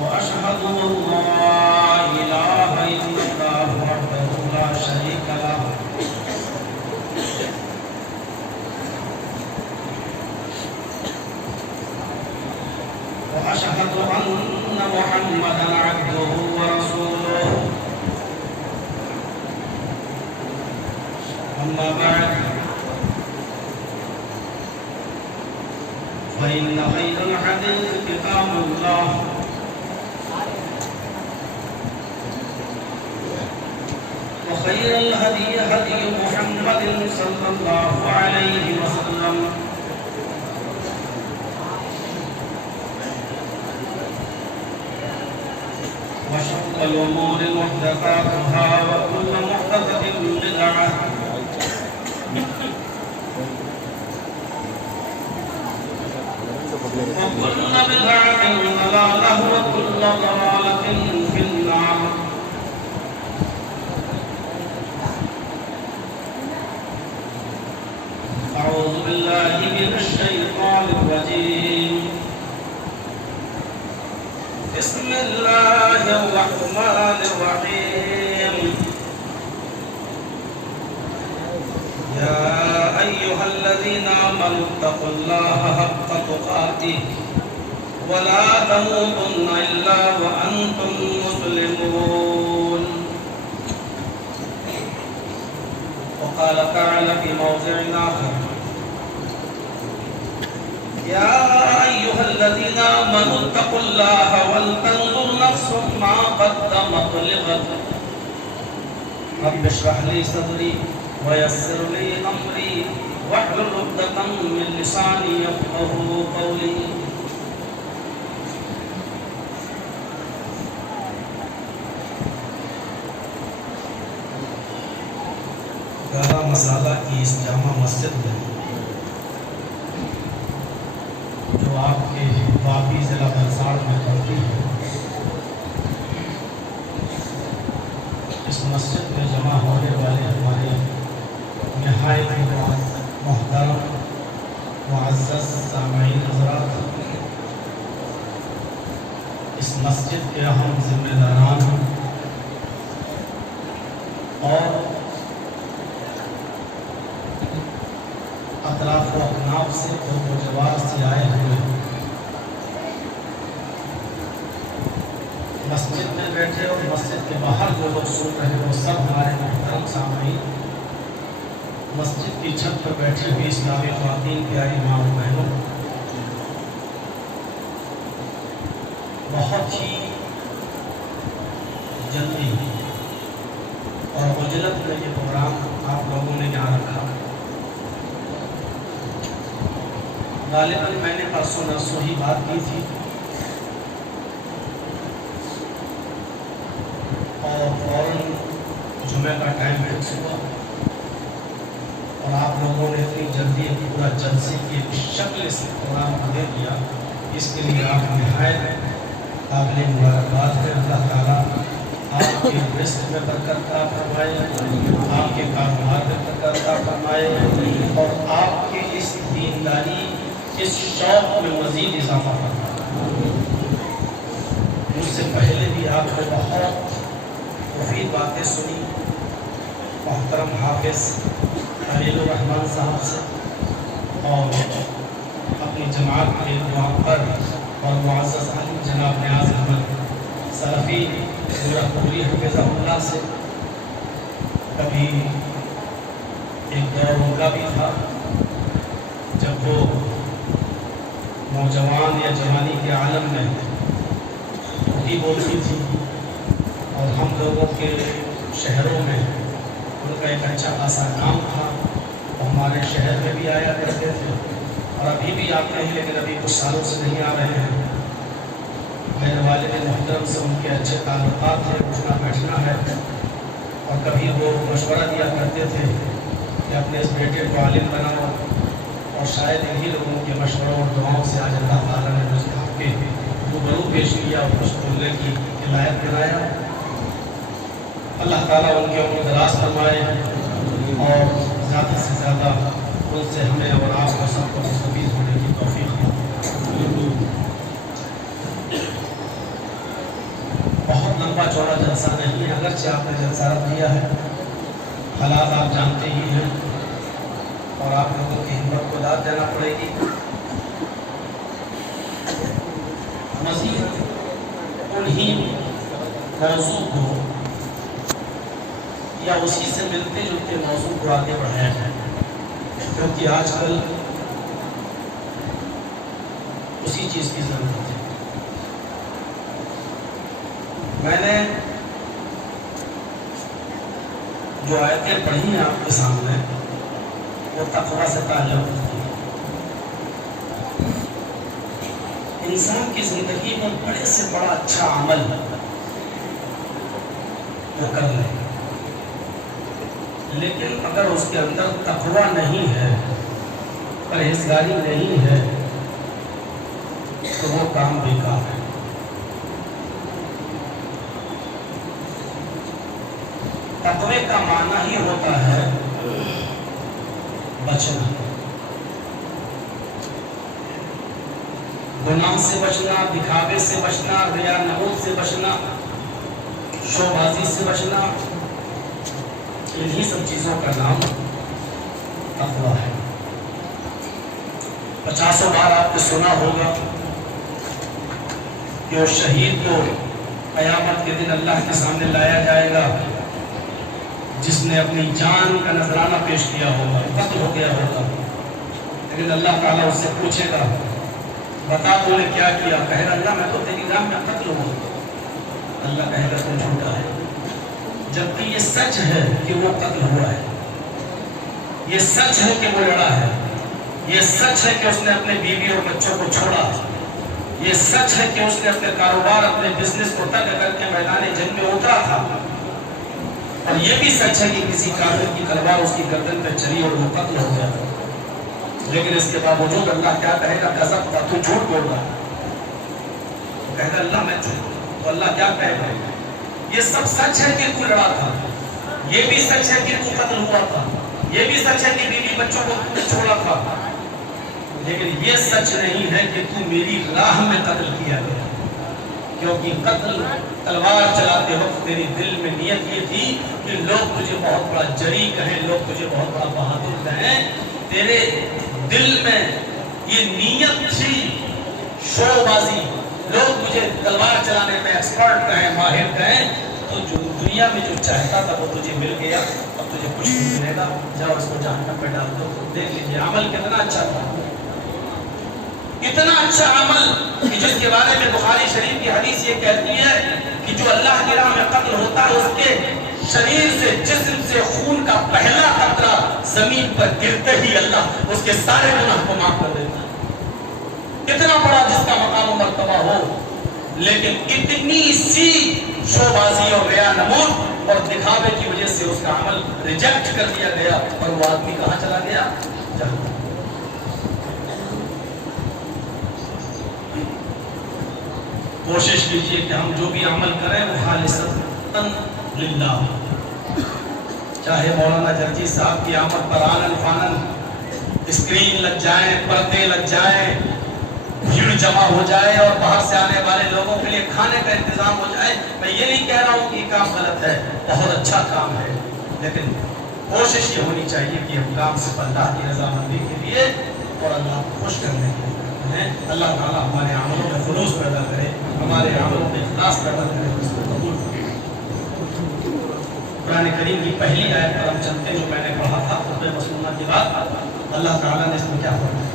وأشهد أن لا إله إلا الله وحده لا شريك له وأشهد أن محمدا عبده ورسوله أما بعد فإن خير الحديث كتاب الله وخير الهدي هدي محمد صلى الله عليه وسلم وشر الأمور محدثاتها وكل محدثة بدعة وكل بدعة ضلالة وكل ضلالة في النار. أعوذ بالله من الشيطان الرجيم. بسم الله الرحمن الرحيم. يا أيها الذين آمنوا اتقوا الله حق تقاته ولا تموتن إلا وأنتم مسلمون. وقال تعالى في موضع آخر: يا أيها الذين آمنوا اتقوا الله ولتنظر نفس ما قدمت لغد رب اشرح لي صدري ويسر لي أمري واحلل عقدة من لساني يفقهوا قولي. گارا مسالہ کی اس جامع مسجد میں جو آپ کے واقعی ضلع بلساڑ میں پڑتی ہے، اس مسجد میں جمع ہونے والے ہمارے نہایت محترم معزز سامعین حضرات، اس مسجد کے اہم ذمہ داران اور اطراف و اکناف سے اور جوار سے آئے ہوئے مسجد میں بیٹھے اور مسجد کے باہر جو لوگ سن رہے وہ سب ہمارے محترم سامعین، مسجد کی چھت پر بیٹھی ہوئی اسلامی خواتین، پیاری ماں و بہنوں، بہت ہی جلدی اور عجلت میں یہ پروگرام آپ لوگوں نے یہاں رکھا. غالباً میں نے پرسوں نرسوں ہی بات کی تھی اور فوراً جمعہ کا ٹائم فکس ہوا اور آپ لوگوں نے اتنی جلدی پورا جلسے کی ایک شکل سے پروگرام دے دیا. اس کے لیے آپ نہایت قابل مبارکباد ہے. اللہ تعالیٰ آپ کے رزق میں برکت عطا فرمائے، آپ کے کاروبار میں برکت عطا فرمائے اور آپ کے اس دینداری، اس شوق میں مزید اضافہ فرمائے. مجھ سے پہلے بھی آپ نے بہت مفید باتیں سنی محترم حافظ خلیل الرحمان صاحب سے اور اپنی جماعت کے دعا پر اور معزز عالم جناب نیاز احمد سلفی پوری حفظہ اللہ سے. کبھی ایک دور ان کا بھی تھا جب وہ نوجوان یا جوانی کے عالم میں اردو بولتی تھی اور ہم لوگوں کے شہروں میں ان کا ایک اچھا خاصا نام تھا. وہ ہمارے شہر میں بھی آیا کرتے تھے اور ابھی بھی آتے ہیں، لیکن ابھی کچھ سالوں سے نہیں آ رہے ہیں. میرے والد محترم سے ان کے اچھے تعلقات ہیں، اٹھنا بیٹھنا ہے اور کبھی وہ مشورہ دیا کرتے تھے کہ اپنے اس بیٹے کو عالم بناؤ اور شاید انہی لوگوں کے مشوروں اور دعاؤں سے آج اللہ تعالیٰ نے مجھے آپ کے روبرو پیش کیا اور کچھ بولنے کی ہدایت بنایا. اللہ تعالیٰ ان کے عمر دراز فرمائے اور زیادہ سے زیادہ ان سے ہمیں اور آپ کو سب کو مستفید ہونے کی توفیق دے. لمبا چوڑا جلسہ نہیں ہے، اگرچہ آپ نے جلسہ رکھ دیا ہے، حالات آپ جانتے ہی ہیں اور آپ لوگوں کی ہمت کو داد دینا پڑے گی۔ مزید انہی موضوع کو یا اسی سے ملتے جلتے موضوع کو آگے بڑھایا جائے، کیونکہ آج کل اسی چیز کی ضرورت ہے۔ میں نے جو آیتیں پڑھی ہیں آپ کے سامنے وہ تقویٰ سے تعلق رکھتی ہیں۔ انسان کی زندگی میں بڑے سے بڑا اچھا عمل وہ کر لے، لیکن اگر اس کے اندر تقویٰ نہیں ہے، پرہیزگاری نہیں ہے، تو وہ کام بیکار ہے۔ تقوی کا معنی ہی ہوتا ہے بچنا، گناہ سے بچنا، دکھاوے سے بچنا، ریا نمود سے بچنا، شو بازی سے بچنا، انہی سب چیزوں کا نام تقویٰ ہے۔ 50 بار آپ نے سنا ہوگا کہ اس شہید کو قیامت کے دن اللہ کے سامنے لایا جائے گا جس نے اپنی جان کا نذرانہ پیش کیا ہوگا، قتل ہو گیا ہوگا، لیکن اللہ تعالیٰ اس سے پوچھے گا بتا تو نے کیا کیا؟ کہے گا اللہ میں تو تیری راہ میں قتل ہوا۔ اللہ کہے گا تو جھوٹا ہے، جبکہ یہ سچ ہے کہ وہ قتل ہوا ہے، یہ سچ ہے کہ وہ لڑا ہے، یہ سچ ہے کہ اس نے اپنے بیوی اور بچوں کو چھوڑا، یہ سچ ہے کہ اس نے اپنے کاروبار اپنے بزنس کو ترک کر کے میدان جنگ میں اترا تھا، اور یہ بھی سچ ہے کہ کسی کافر کی تلوار اس کی گردن پہ چلی اور وہ قتل ہو گیا تھا۔ لیکن اس کے باوجود اللہ کیا کہے گا؟ کذب، تو جھوٹ بول رہا ہے۔ کہے گا اللہ میں جھوٹ، تو اللہ کیا کہے گا؟ یہ سب سچ ہے کہ تو لڑا تھا، یہ بھی سچ ہے کہ تو قتل ہوا تھا، یہ بھی سچ ہے کہ بیوی بچوں کو تو نے چھوڑا تھا، لیکن یہ سچ نہیں ہے کہ تو میری راہ میں قتل کیا گیا، کیونکہ قتل تلوار چلاتے وقت تیری دل میں نیت یہ تھی کہ لوگ تجھے بہت بڑا جری کہیں، لوگ تجھے بہت بڑا بہادر کہیں، تیرے دل میں یہ نیت تھی شو بازی، لوگ مجھے تلوار چلانے میں ایکسپرٹ کہیں، ماہر کہیں، تو جو دنیا میں جو چاہتا تھا وہ تجھے مل گیا، اب تجھے کچھ نہیں ملے گا، جاؤ اس کو جہنم میں ڈال دو۔ دیکھ لیجیے عمل کتنا اچھا تھا، اتنا اچھا عمل کہ جس کے بارے میں بخاری شریف کی حدیث یہ کہتی ہے کہ جو اللہ کی راہ میں قتل ہوتا ہے اس کے شریر سے، جسم سے خون کا پہلا قطرہ زمین پر گرتے ہی اللہ اس کے سارے گناہ کو معاف کر دیتا ہے۔ کتنا بڑا جس کا مقام و مرتبہ ہو، لیکن اتنی سی شو بازی اور ریا نمود اور دکھاوے کی وجہ سے اس کا عمل ریجیکٹ کر دیا گیا، اور وہ آدمی کہاں چلا گیا؟ جہنم۔ کوشش کیجئے کہ ہم جو بھی عمل کریں وہ خالصتاً للہ، چاہے مولانا جرجی صاحب کی آمد پر آنن فانن اسکرین لگ جائیں، پردے لگ جائیں، بھیڑ جمع ہو جائے اور باہر سے آنے والے لوگوں کے لیے کھانے کا انتظام ہو جائے، میں یہ نہیں کہہ رہا ہوں کہ یہ کام غلط ہے، بہت اچھا کام ہے، لیکن کوشش یہ ہونی چاہیے کہ ہم کام صرف اللہ کی رضامندی کے لیے اور اللہ کو خوش کرنے کے لیے ہیں۔ اللہ تعالیٰ ہمارے عملوں میں خلوص پیدا کرے، ہمارے عملوں میں اخلاص پیدا کرے، اس کو قبول کرے۔ قرآن کریم کی پہلی آیت پر ہم چلتے جو میں نے پڑھا تھا خطبہ مسنونہ کے بعد، اللہ تعالیٰ نے اس میں کیا فرمایا؟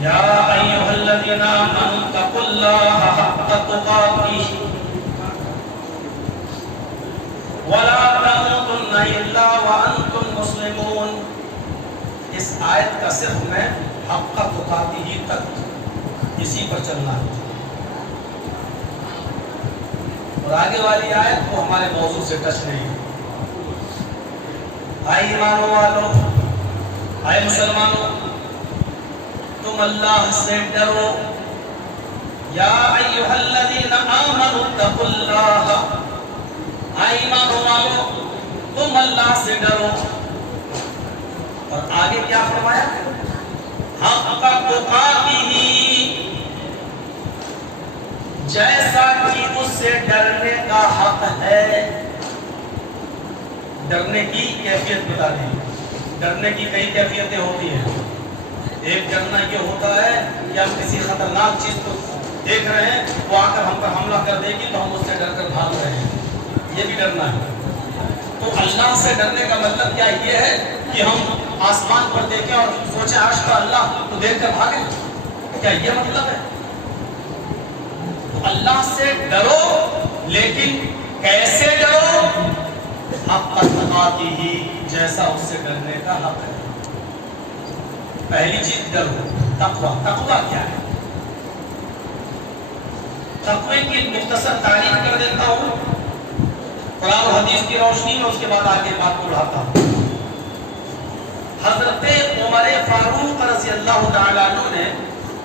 یا ایھا الذین آمنوا اتقوا اللہ حق تقاتہ ولا تموتن الا وانتم مسلمون۔ اس آیت کا صرف میں حق تقاتہ ہی تک اسی پر چلنا ہے، اور آگے والی آیت وہ ہمارے موضوع سے ٹچ نہیں ہے۔ آئے ایمانوں والوں، آئے مسلمانوں، تم اللہ سے ڈرو۔ یا ایھا الذین آمنوا اتقوا اللہ، آئے ایمانوں والوں تم اللہ سے ڈرو۔ اور آگے کیا فرمایا؟ حق تقاتہ، جیسا کہ اس سے ڈرنے کا حق ہے ڈرنے کی کیفیت بتا دی. ڈرنے کی کئی کیفیتیں ہوتی ہیں. ایک ڈرنا یہ ہوتا ہے کہ ہم کسی خطرناک چیز کو دیکھ رہے ہیں, وہ آ کر ہم پر حملہ کر دے گی تو ہم اس سے ڈر کر بھاگ رہے ہیں, یہ بھی ڈرنا ہے. تو اللہ سے ڈرنے کا مطلب کیا یہ ہے کہ ہم آسمان پر دیکھیں اور سوچیں آج کا اللہ تو دیکھ کر بھاگیں, کیا یہ مطلب ہے؟ تو اللہ سے ڈرو, لیکن کیسے ڈرو؟ حق تقاتی ہی, جیسا اس سے ڈرنے کا حق ہے. پہلی چیز ڈرو, تقویٰ. تقویٰ کیا ہے؟ تقوی کی مختصر تعریف کر دیتا ہوں قرآن و حدیث کی روشنی میں, اس کے بعد آگے بات کو بڑھاتا ہوں. حضرت عمر فاروق رضی اللہ تعالیٰ عنہ نے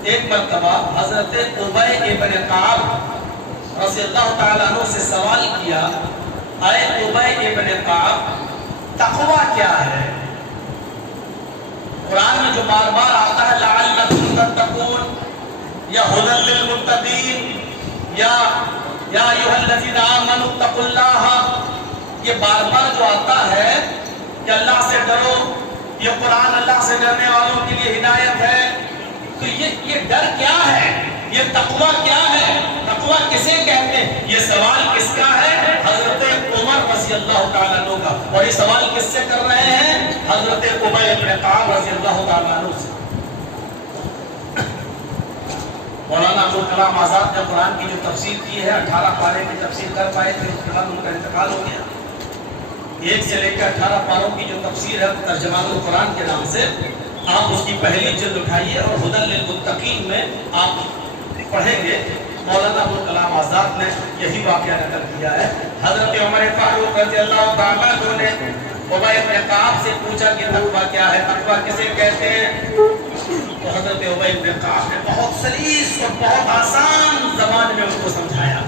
ایک مرتبہ حضرت ابی ابن کعب رضی اللہ تعالیٰ عنہ سے سوال کیا, اے ابی ابن کعب, تقویٰ کیا ہے؟ قرآن میں جو بار بار آتا ہے لعلکم تتقون یا ھدی للمتقین یا ایھا الذین آمنوا اتقوا اللہ, یہ بار بار جو آتا ہے کہ اللہ سے ڈرو, یہ قرآن اللہ سے ڈرنے والوں کے لیے ہدایت ہے. تو یہ ڈر کیا ہے؟ یہ تقویٰ کیا ہے؟ تقویٰ کسے کہتے ہیں؟ یہ سوال کس کا ہے؟ حضرت عمر رضی اللہ تعالیٰ عنہ کا. اور یہ سوال کس سے کر رہے ہیں؟ حضرت ابی ابن کعب رضی اللہ تعالیٰ عنہ سے. مولانا ابوالکلام آزاد نے قرآن کی جو تفسیر کی ہے 18 پارے کی تفسیر کر پائے تھے, اس کے بعد ان کا انتقال ہو گیا. 1 سے لے کر 18 پاروں کی جو تفسیر ہے ترجمان القرآن کے نام سے, آپ اس کی پہلی جلد اٹھائیے اور ھدی للمتقین میں آپ پڑھیں گے. مولانا ابوالکلام آزاد نے یہی واقعہ نقل کیا ہے. حضرت عمر فاروق رضی اللہ تعالیٰ عنہ نے ابی ابن کعب سے پوچھا کہ تقویٰ کیا ہے, تقویٰ کسے کہتے ہیں؟ تو حضرت ابی ابن کعب نے بہت سلیس اور بہت آسان زبان میں ان کو سمجھایا.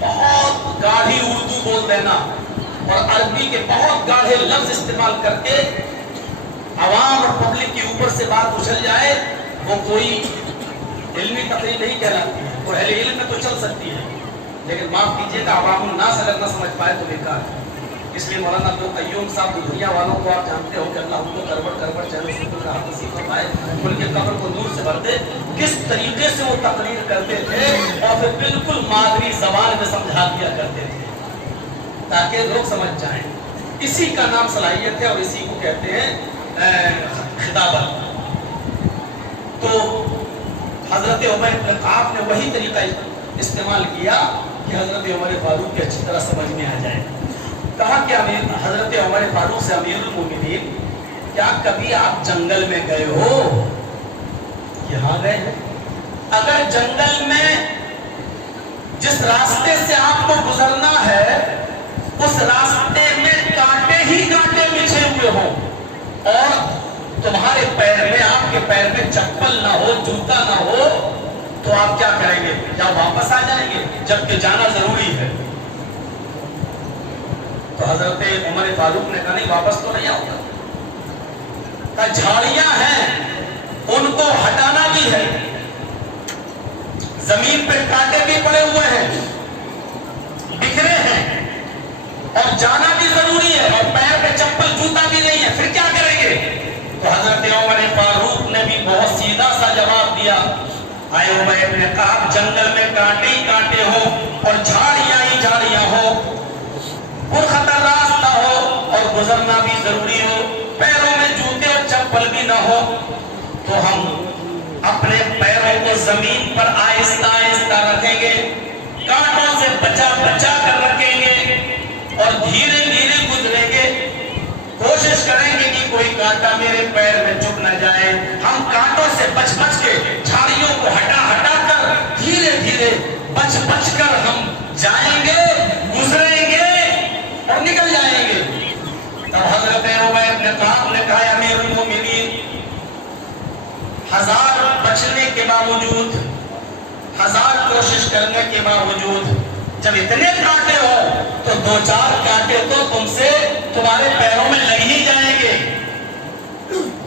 بہت گاڑھی اردو بول دینا اور عربی کے بہت گاڑھے لفظ استعمال کر کے عوام اور پبلک کے اوپر سے بات اچھل جائے, وہ کوئی علمی تقریر نہیں کہلاتی ہے. اور اہل علم میں تو چل سکتی ہے, لیکن معاف کیجیے گا عوام الناس اگر نہ سمجھ پائے تو بیکار ہے. اس لیے مولانا عبد القیوم صاحب دنیا والوں کو آپ جانتے ہو کہ اللہ ان کو کربٹ چہرے سے راحت نصیب فرمائے, ان کے قبر کو نور سے بھر دے. کس طریقے سے وہ تقریر کرتے تھے اور پھر بالکل مادری زبان میں سمجھا دیا کرتے تھے تاکہ لوگ سمجھ جائیں. اسی کا نام صلاحیت ہے اور اسی کو کہتے ہیں خطابت. تو حضرت عمر بن کعب نے وہی طریقہ استعمال کیا کہ حضرت عمر فاروق کی اچھی طرح سمجھ میں آ جائے. کہا کہ حضرت عمر فاروق سے, امیر المومنین, کیا کبھی آپ جنگل میں گئے ہو؟ یہاں گئے ہیں. اگر جنگل میں جس راستے سے آپ کو گزرنا ہے اس راستے میں کانٹے ہی کانٹے بچھے ہوئے ہوں اور تمہارے پیر میں, آپ کے پیر میں چپل نہ ہو, جوتا نہ ہو, تو آپ کیا کریں گے؟ کیا واپس آ جائیں گے جبکہ جانا ضروری ہے؟ تو حضرت عمر فاروق نے کہا نہیں, واپس تو نہیں آؤں گا. کہا جھاڑیاں ہیں ان کو ہٹانا بھی ہے, زمین پہ کانٹے بھی پڑے ہوئے ہیں, بکھرے ہیں, اور جانا بھی ضروری ہے, اور پیر پہ چپل جوتا بھی نہیں ہے, پھر کیا کریں گے؟ تو حضرت عمر فاروق نے بھی بہت سیدھا سا جواب دیا, اے ابی ابن کعب, جنگل میں کانٹے ہی کانٹے ہوں اور جھاڑیاں ہی جھاڑیاں ہوں, پر خطر راستہ ہو اور گزرنا بھی ضروری ہو, پیروں میں جوتے اور چپل بھی نہ ہو, تو ہم اپنے پیروں کو زمین پر آہستہ آہستہ رکھیں گے, کانٹوں سے بچا بچا کر رکھیں گے اور دھیرے دھیرے گزریں گے. کوشش کریں گے کہ کوئی کانٹا میرے پیر میں چبھ نہ جائے. ہم کانٹوں سے بچ بچ کے, جھاڑیوں کو ہٹا ہٹا کر, دھیرے دھیرے بچ بچ کر ہم جائیں گے, گزریں گے اور نکل جائیں گے. تب حضرت ابی ابن کعب نے کہا, امیر المومنین, 1000 بچنے کے باوجود, 1000 کوشش کرنے کے باوجود جب اتنے کانٹے ہو تو 2-4 کانٹے تو تم سے تمہارے پیروں میں لگ ہی جائیں گے.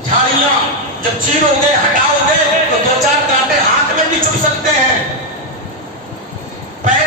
جھاڑیاں جب چیرو گے, ہٹاؤ گے, تو 2-4 کانٹے ہاتھ میں بھی چبھ سکتے ہیں, پیر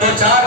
2-4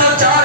2-4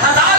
1000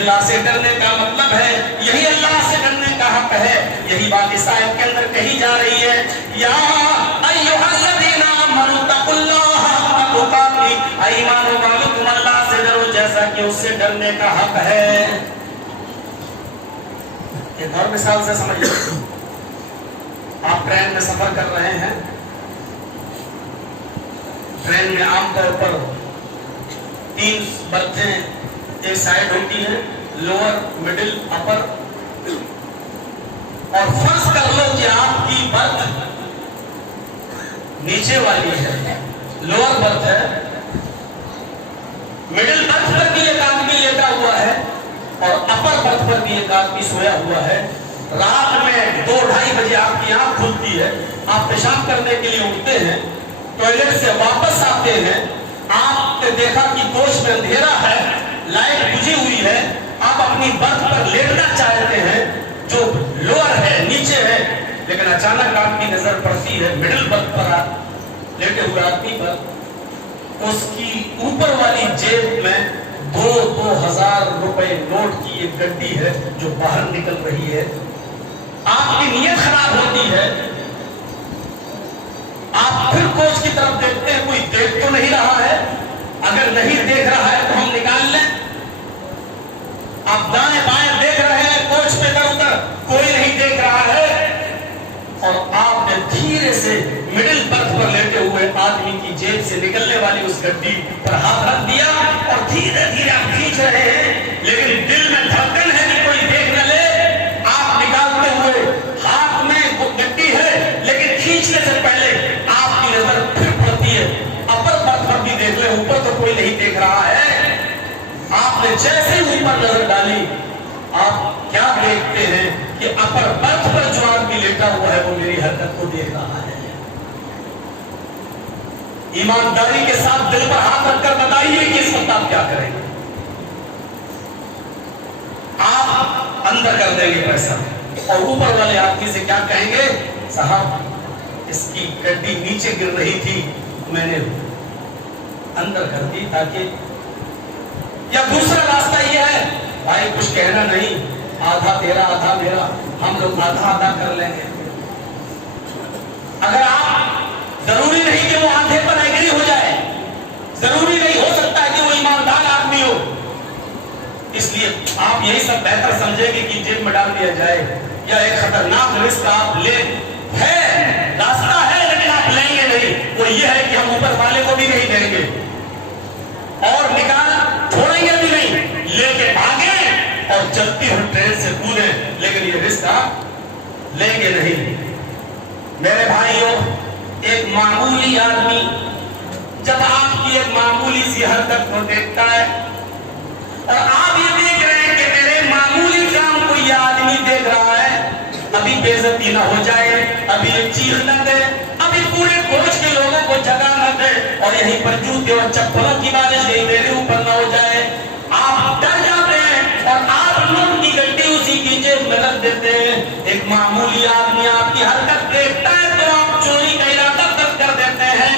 اللہ سے ڈرنے کا مطلب ہے, یہی اللہ سے ڈرنے کا حق ہے. یہی بات اس آیت کے اندر کہی جا رہی ہے, یا ایھا الذین آمنوا اتقوا اللہ حق تقاته, اے ایمان والو تم اللہ سے ڈرو جیسا کہ اس سے ڈرنے کا حق ہے. ایک اور مثال سے سمجھیں. آپ ٹرین میں سفر کر رہے ہیں, ٹرین میں عام طور پر 3 برتھیں ایک سائڈ ہوتی ہیں, لوور, مڈل, اپر. اور فرض کر لو کہ آپ کی برتھ نیچے والی ہے, لوور برتھ ہے, مڈل برتھ پر بھی ایک آدمی لیٹا ہوا ہے اور اپر برتھ پر بھی ایک آدمی سویا ہوا ہے. رات میں 2-2:30 بجے آپ کی آنکھ کھلتی ہے, آپ پیشاب کرنے کے لیے اٹھتے ہیں, ٹوائلٹ سے واپس آتے ہیں, آپ نے دیکھا کہ کوچ میں اندھیرا ہے, لائٹ بجھی ہوئی ہے, آپ اپنی برتھ پر لیٹنا چاہتے ہیں جو لوور ہے, نیچے ہے, لیکن اچانک آپ کی نظر پڑتی ہے مڈل برتھ پر لیٹے ہوئے آدمی پر. اس کی اوپر والی جیب میں 2,000 روپے نوٹ کی ایک گڈی ہے جو باہر نکل رہی ہے. آپ کی نیت خراب ہوتی ہے, آپ پھر کوچ کی طرف دیکھتے ہیں, کوئی دیکھ تو نہیں رہا ہے, اگر نہیں دیکھ رہا ہے تو ہم نکال لیں. آپ دائیں بائیں دیکھ رہے ہیں, کوچ میں ادھر ادھر کوئی نہیں دیکھ رہا ہے, اور آپ نے دھیرے سے مڈل برتھ پر لیٹے ہوئے آدمی کی جیب سے نکلنے والی اس گڈی پر ہاتھ رکھ دیا اور دھیرے دھیرے آپ کھینچ رہے ہیں, لیکن دل میں دھڑکن ہے کہ کوئی دیکھ نہ لے. آپ نکالتے ہوئے ہاتھ میں وہ گڈی ہے, لیکن کھینچنے سے پہلے آپ کی نظر پھر پڑتی ہے اپر برتھ پر بھی دیکھ لے, اوپر تو کوئی نہیں دیکھ رہا ہے. آپ نے جیسے ہی اوپر نظر ڈالی, آپ کیا دیکھتے ہیں کہ اپر برتھ پر جو آدمی لیٹا ہوا ہے وہ میری حرکت کو دیکھ رہا ہے. ایمانداری کے ساتھ دل پر ہاتھ رکھ کر بتائیے کہ اس وقت آپ کیا کریں گے. آپ اندر کر دیں گے پیسہ اور اوپر والے آدمی سے کیا کہیں گے, صاحب اس کی گڈی نیچے گر رہی تھی, میں نے اندر کر دی تاکہ. یا دوسرا راستہ یہ ہے, بھائی کچھ کہنا نہیں, آدھا تیرا آدھا میرا, ہم لوگ آدھا آدھا کر لیں گے. اگر آپ ضروری نہیں کہ وہ آدھے پر ایگری ہو جائے, ضروری نہیں, ہو سکتا ہے کہ وہ ایماندار آدمی ہو, اس لیے آپ یہی سب بہتر سمجھیں گے کہ جیب میں ڈال دیا جائے, یا ایک خطرناک رسک آپ لے ہے, راستہ ہے لیکن آپ لیں گے نہیں. وہ یہ ہے کہ ہم اوپر والے کو بھی نہیں دیں گے اور نکال چھوڑیں گے بھی نہیں, لے کے بھاگیں اور چلتی ہوئی ٹرین سے کودیں, لیکن یہ رسک آپ لیں گے نہیں. میرے بھائیوں, ایک معمولی آدمی جب آپ کی ایک معمولی سی حرکت کو دیکھتا ہے اور آپ یہ دیکھ رہے ہیں کہ میرے معمولی کام کو یہ آدمی دیکھ رہا ہے, ابھی بے عزتی نہ ہو جائے, ابھی ایک چیخ نہ دے, ابھی پورے کوچ کے لوگوں کو جگہ نہ دے اور یہیں پر جوتے اور چپلوں کی بارش یہی میرے اوپر نہ ہو جائے. آپ ڈر جاتے ہیں اور آپ لوگ کی گڈی اسی کی جیب میں رکھ دیتے ہیں. ایک معمولی آدمی آپ کی حرکت دیکھتا ہے تو آپ چوری کا ارادہ کر دیتے ہیں.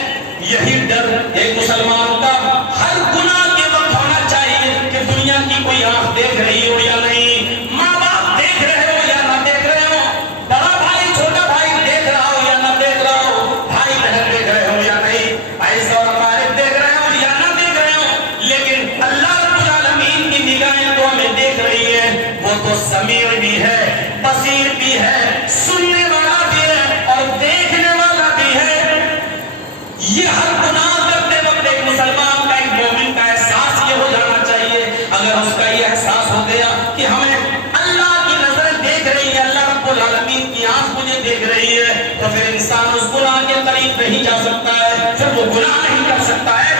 یہی ڈر ایک مسلمان کا ہر گناہ کے وقت ہونا چاہیے کہ دنیا کی کوئی آنکھ دیکھ رہی ہو یا نہیں, ماں باپ دیکھ رہے ہو یا نہ دیکھ رہے ہو, بڑا بھائی چھوٹا بھائی دیکھ رہا ہو یا نہ دیکھ رہا ہو, بھائی بہن دیکھ رہے ہو یا نہیں, ایسا اور اقارب دیکھ رہے ہو یا نہ دیکھ رہے ہو, لیکن اللہ رب العالمین کی نگاہیں تو ہمیں دیکھ رہی ہے. وہ تو سمیع بھی ہے, بصیر بھی ہے, سننے والا بھی ہے اور دیکھنے والا بھی ہے. یہ ہر گناہ کرتے وقت ایک مسلمان کا, ایک مومن کا احساس یہ ہو جانا چاہیے. اگر اس کا یہ احساس ہو گیا کہ ہمیں اللہ کی نظریں دیکھ رہی ہے, اللہ رب العالمین کی آنکھ مجھے دیکھ رہی ہے, تو پھر انسان اس گناہ کے قریب نہیں جا سکتا ہے, پھر وہ گناہ نہیں کر سکتا ہے,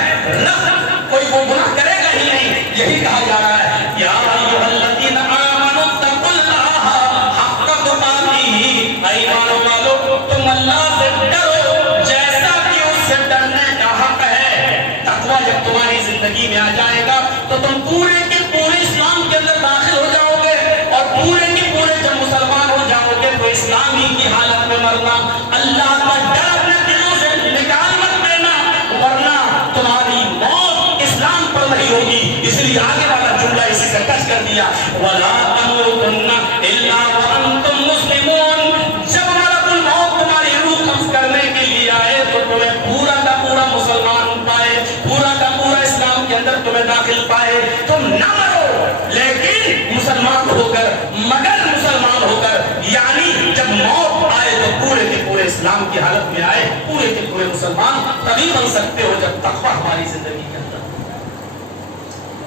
کوئی وہ گناہ کرے گا ہی نہیں. یہی کہا جا رہا ہے, یا ایھا الذین آمنوا اتقوا اللہ حق تقاته, ایمان والو تم اللہ سے ڈرو جیسا کہ اس سے ڈرنے کا حق ہے. تقویٰ جب تمہاری زندگی میں آ جائے گا تو تم پورے کے پورے اسلام کے اندر داخل ہو جاؤ گے, اور پورے کے پورے جب مسلمان ہو جاؤ گے تو اسلام ہی کی حالت میں مرنا. اللہ کا ڈر اپنے دلوں سے نکال مت دینا, ورنہ تمہاری موت اسلام پر نہیں ہوگی. اس لیے آگے والا جملہ اسی سے ٹچ کر دیا, ولا تموتن الا وانتم مسلمون. جب ملک الموت تمہاری روح قبض کرنے کے لیے آئے تو تمہیں پورا کا پورا مسلمان پائے, پورا کا پورا اسلام کے اندر تمہیں داخل پائے. تم نہ مرو لیکن مسلمان ہو کر, مگر مسلمان ہو کر, یعنی جب موت آئے تو پورے کے پورے اسلام کی حالت میں آئے, پورے کے پورے مسلمان تبھی بن سکتے ہو جب تقوی ہماری زندگی کے اندر,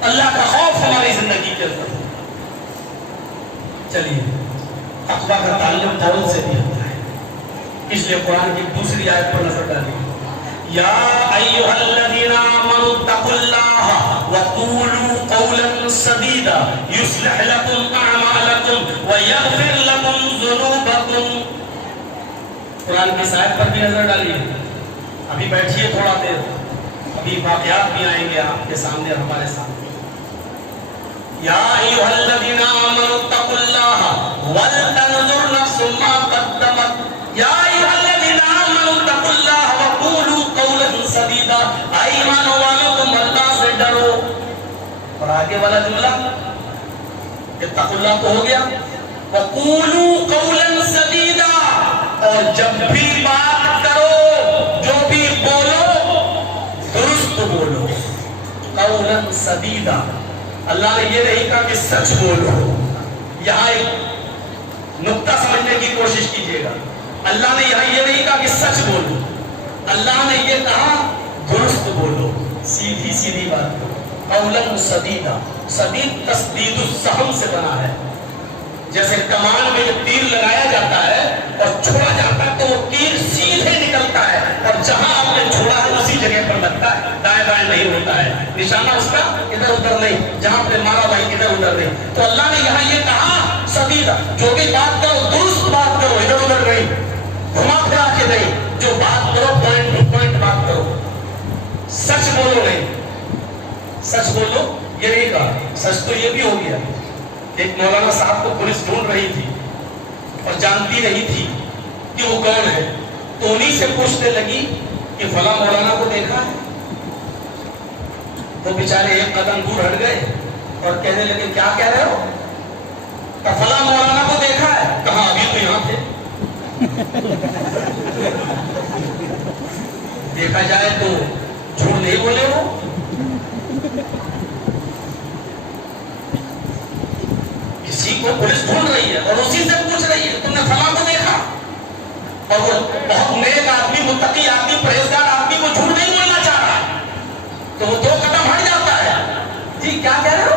اللہ کا خوف ہماری زندگی کے اندر. چلیے تقوی کا تعلق دول سے بھی ہوتا ہے, اس لیے قرآن کی دوسری آیت پر نظر ڈالیے. یا ایھا الذین آمنوا اتقوا اللہ وقولوا قولا سدیدا یصلح لکم اعمالکم ویغفر لکم ذنوبکم. قرآن کی آیت پر بھی نظر ڈالیے. ابھی بیٹھیے تھوڑا دیر, ابھی واقعات بھی آئیں گے آپ کے سامنے اور ہمارے سامنے. یا ایھا الذین آمنوا اتقوا اللہ ولتنظر نفس ما قدمت. یا ایھا الذین آمنوا اتقوا اللہ وقولوا قولا سدیدا. اے ایمان والو تم اللہ سے ڈرو. اور آگے والا جملہ اتقوا اللہ تو ہو گیا, وقولوا قولا سدیدا, اور جب بھی بات کرو, جو بھی بولو, درست بولو. قولا سدیدا, اللہ نے یہ نہیں کہا کہ سچ بولو. یہاں ایک نقطہ سمجھنے کی کوشش کیجیے گا. اللہ نے یہاں یہ نہیں کہا کہ سچ بولو, اللہ نے یہ کہا درست بولو, سیدھی سیدھی بات کرو. قولا سدیدا, سدید تسدید السہم سے بنا ہے. جیسے کمان میں تیر لگایا جاتا ہے اور چھوڑا جاتا ہے تو وہ تیر سیدھے نکلتا ہے, اور جہاں آپ نے چھوڑا ہے اسی جگہ پر لگتا ہے, دائیں بائیں نہیں ہوتا ہے, نشانہ اس کا ادھر ادھر نہیں, جہاں پہ مارا بھائی ادھر ادھر نہیں. تو اللہ نے یہاں یہ کہا سدیدا, جو بھی بات کرو درست بات کرو, ادھر ادھر نہیں, گھما پھرا کے نہیں. جو بات کرو پوائنٹ ٹو پوائنٹ بات کرو, سچ بولو نہیں. سچ بولو یہ نہیں کہا. سچ تو یہ بھی ہو گیا, ایک مولانا صاحب کو پولیس ڈھونڈ رہی تھی اور جانتی نہیں تھی کہ وہ کون ہے, تو انہی سے پوچھنے لگی کہ فلاں مولانا کو دیکھا ہے. تو بیچارے ایک قدم دور ہٹ گئے اور کہنے لگے کیا کہہ رہے ہو؟ کہ فلاں مولانا کو دیکھا ہے. کہاں ابھی تو یہاں تھے. دیکھا جائے تو جھوٹ نہیں بولے ہو. کسی کو پولیس ڈھونڈ رہی ہے اور اسی سے پوچھ رہی ہے تم نے فلاں کو دیکھا, اور وہ بہت نیک آدمی, متقی آدمی, پرہیزگار آدمی کو جھوٹ نہیں بولنا چاہ رہا ہے, تو وہ 2 قدم ہٹ جاتا ہے. جی کیا کہہ رہے ہو؟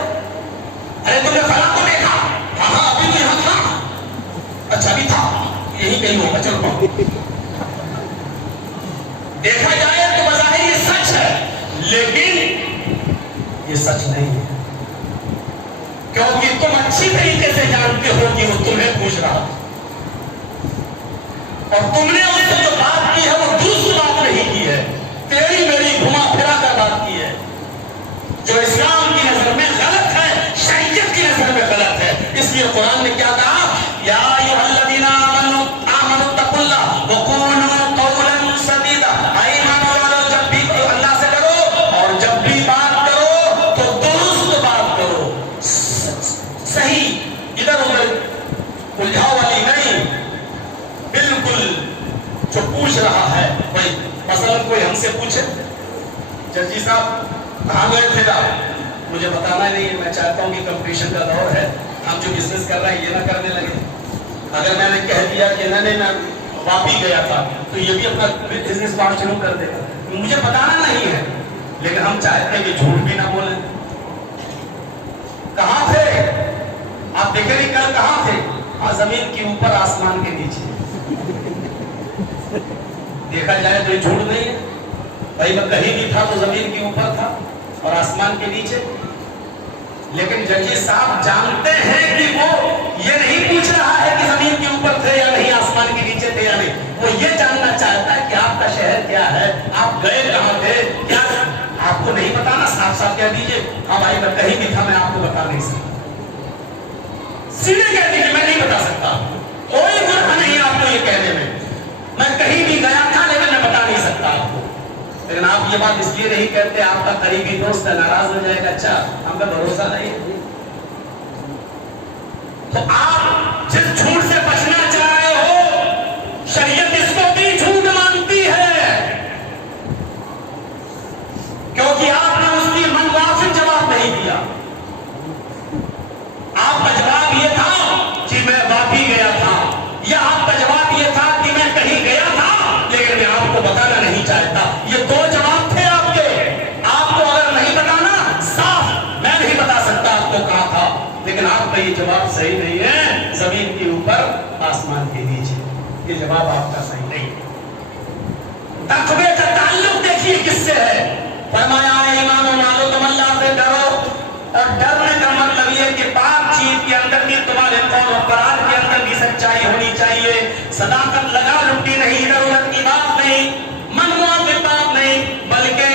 ارے تم نے فلاں کو دیکھا؟ ہاں ہاں ابھی تو یہاں تھا. اچھا بھی تھا, یہی کہیں ہوگا, چلو. دیکھا جائے تو بظاہر یہ سچ ہے, لیکن یہ سچ نہیں ہے, کیونکہ تم اچھی طریقے سے جانتے ہو کہ وہ تمہیں پوچھ رہا, اور تم نے اس سے جو بات کی ہے وہ دوسری بات نہیں کی ہے, تیری میری گھما پھرا کر بات کی ہے, جو اسلام کی نظر میں غلط ہے, شریعت کی نظر میں غلط ہے. اس لیے قرآن نے کیا کہا, یا ایھا الذین آمنوا اتقوا اللہ وقولوا قولا سدیدا. اے ایمان والو جب بھی اللہ سے ڈرو, اور جب بھی بات کرو تو درست بات کرو, صحیح, ادھر ادھر الجھاؤ والی نہیں, بالکل جو پوچھ رہا ہے بھائی. مثلا کوئی ہم سے پوچھے ججی صاحب کہاں گئے تھے آپ, مجھے بتانا نہیں ہے, میں چاہتا ہوں کہ کمپٹیشن کا دور ہے, ہم جو بزنس کر رہے ہیں یہ نہ کرنے لگے. اگر میں نے کہہ دیا کہ نہیں میں واپی گیا تھا تو یہ بھی اپنا بزنس بات شروع کر دے گا. مجھے بتانا نہیں ہے, لیکن ہم چاہتے ہیں کہ جھوٹ بھی نہ بولیں. کہاں تھے آپ؟ دیکھیں نہیں کل کہاں تھے؟ ہاں زمین کے اوپر آسمان کے نیچے. دیکھا جائے تو یہ جھوٹ نہیں ہے بھائی, میں کہیں بھی تھا تو زمین کے اوپر تھا اور آسمان کے نیچے. لیکن ججی صاحب جانتے ہیں کہ وہ یہ نہیں پوچھ رہا ہے کہ زمین کے اوپر تھے یا نہیں, آسمان کے نیچے تھے یا نہیں. وہ یہ جاننا چاہتا ہے کہ آپ کا شہر کیا ہے, آپ گئے کہاں تھے, کیا آپ کو نہیں بتانا, صاف صاف کہہ دیجئے ہاں بھائی میں کہیں بھی تھا, میں آپ کو بتا نہیں سکتا. سیدھے کہہ دیجئے میں نہیں بتا سکتا, کوئی گناہ نہیں آپ کو یہ کہنے میں, میں کہیں بھی گیا تھا لیکن میں بتا نہیں سکتا آپ کو. لیکن آپ یہ بات اس لیے نہیں کہتے, آپ کا قریبی دوست ناراض ہو جائے گا, اچھا ہم پہ بھروسہ نہیں. تو آپ جس جھوٹ سے بچنا چاہ رہے ہو شریعت اس کو بھی جھوٹ مانتی ہے، کیونکہ آپ نے اس کی منوافق جواب نہیں دیا۔ آپ کا جواب یہ تھا کہ میں واپی گیا تھا، یا آپ کا جواب یہ تھا کہ میں کہیں گیا تھا لیکن میں آپ کو بتانا نہیں چاہتا۔ یہ دو جواب تھے آپ کے۔ آپ کو اگر نہیں بتانا، صاف میں نہیں بتا سکتا آپ کو کہاں تھا، لیکن آپ کا یہ جواب صحیح نہیں ہے۔ زمین کے اوپر آسمان کے نیچے، یہ جواب آپ کا صحیح نہیں ہے۔ تقوی کا تعلق دیکھیے کس سے ہے۔ فرمایا ایمان و مالو تم اللہ سے ڈرو، اور ڈرنے کا مطلب یہ کہ پاک چیز کے اندر بھی تمہارے قول و قرار کے اندر بھی سچائی ہونی چاہیے، صداقت لگا لٹی نہیں، ادھر ادھر کی بات نہیں، منوا کی بات نہیں، بلکہ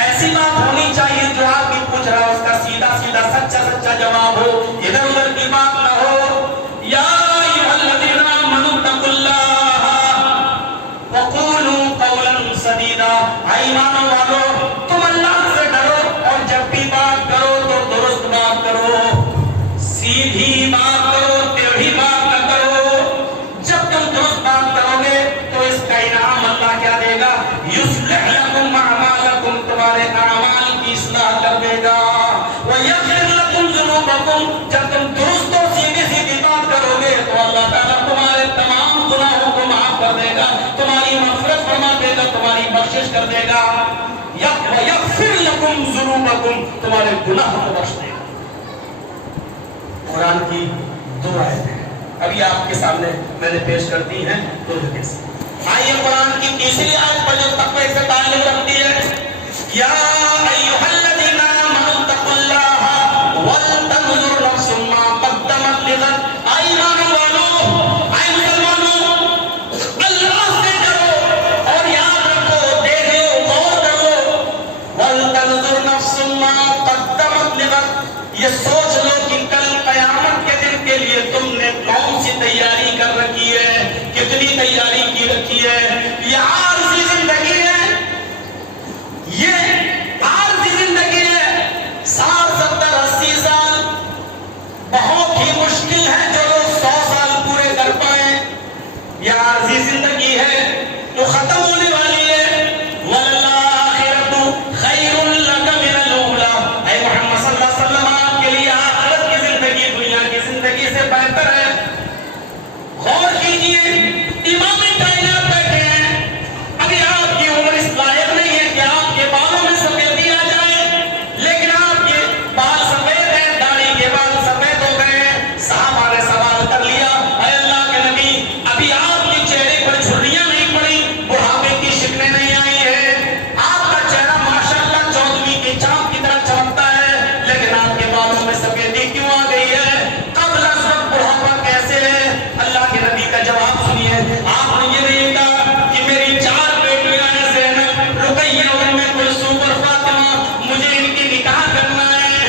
ایسی بات ہونی چاہیے جو آدمی پوچھ رہا اس کا سیدھا سیدھا سچا سچا جواب ہو، ادھر ادھر کی بات نہ ہو۔ یا ایھا الذین آمنوا اتقوا اللہ وقولوا قولا سدیدا، ایمان والو تم اللہ سے ڈرو اور جب بھی بات کرو تو درست بات کرو، سیدھی بات کرو، ٹیڑھی بات نہ کرو۔ جب تم درست بات کرو گے تو اس کا انعام اللہ کیا دے گا؟ یصلح لکم اعمالکم، تمہارے اعمال کی اصلاح کر دے گا، ویغفر لکم ذنوبکم، جب تم درست اور سیدھی سیدھی بات کرو گے تو اللہ تعالیٰ تمہارے تمام گناہوں کو معاف کر دے گا، تمہاری مغفرت فرما دے گا، تمہاری بخشش کر دے گا، ویغفر لکم ذنوبکم، تمہارے گناہ کو بخش دے گا۔ قرآن کی دو آیتیں ابھی آپ کے سامنے میں نے پیش کر دی ہیں دو حدیث۔ آئیے قرآن کی تیسری آیت پر جو تقوی سے تعلق رکھتی ہے، یا ایھا الذین آمنوا اتقوا اللہ ولتنظر نفس ما قدمت لغد، ایمان والو، اے مسلمانوں، اللہ سے ڈرو اور یاد رکھو، دیکھو، غور کرو، ولتنظر نفس ما قدمت لغد، یہ سوچ لو کہ کل قیامت کے دن کے لیے تم نے کون سی تیاری کر رکھی ہے، کتنی تیاری کی رکھی ہے۔ یہ عارضی زندگی ہے، یہ عارضی زندگی ہے، 60 70 80 سال بہت ہی مشکل ہے جو لوگ 100 سال پورے کر پائیں۔ یہ عارضی زندگی ہے جو ختم ہونے والی ہے۔ وَلَلْآخِرَةُ خَيْرٌ لَكَ مِنَ الْأُولَىٰ، اے محمد صلی اللہ علیہ وسلم آپ کے لیے آخرت کی زندگی دنیا کی زندگی سے بہتر ہے۔ غور کیجئے، امام کائنات بیٹھے ہیں، ابھی آپ کی عمر اس لائق نہیں ہے کہ آپ کے بالوں میں سفیدی آ جائے، لیکن آپ کے بال سفید ہیں، داڑھی کے بال سفید ہو گئے ہیں۔ صحابہ نے سوال کر لیا، اے اللہ کے نبی، ابھی آپ کے چہرے پر جھریاں نہیں پڑی، بڑھاپے کی شکنیں نہیں آئی ہیں، آپ کا چہرہ ماشاءاللہ 14ویں کے چاند کی طرح چمکتا ہے، لیکن آپ کے بالوں میں سفیدی کیوں آ گئی ہے؟ قبل از وقت بڑھاپا کیسے ہے؟ اللہ کے نبی کا جواب سنیے، آپ نے یہ نہیں کہا کہ میری 4 بیٹیاں ہیں، زینب، رقیہ، ام کلثوم اور فاطمہ، مجھے ان کی نکاح کرنا ہے۔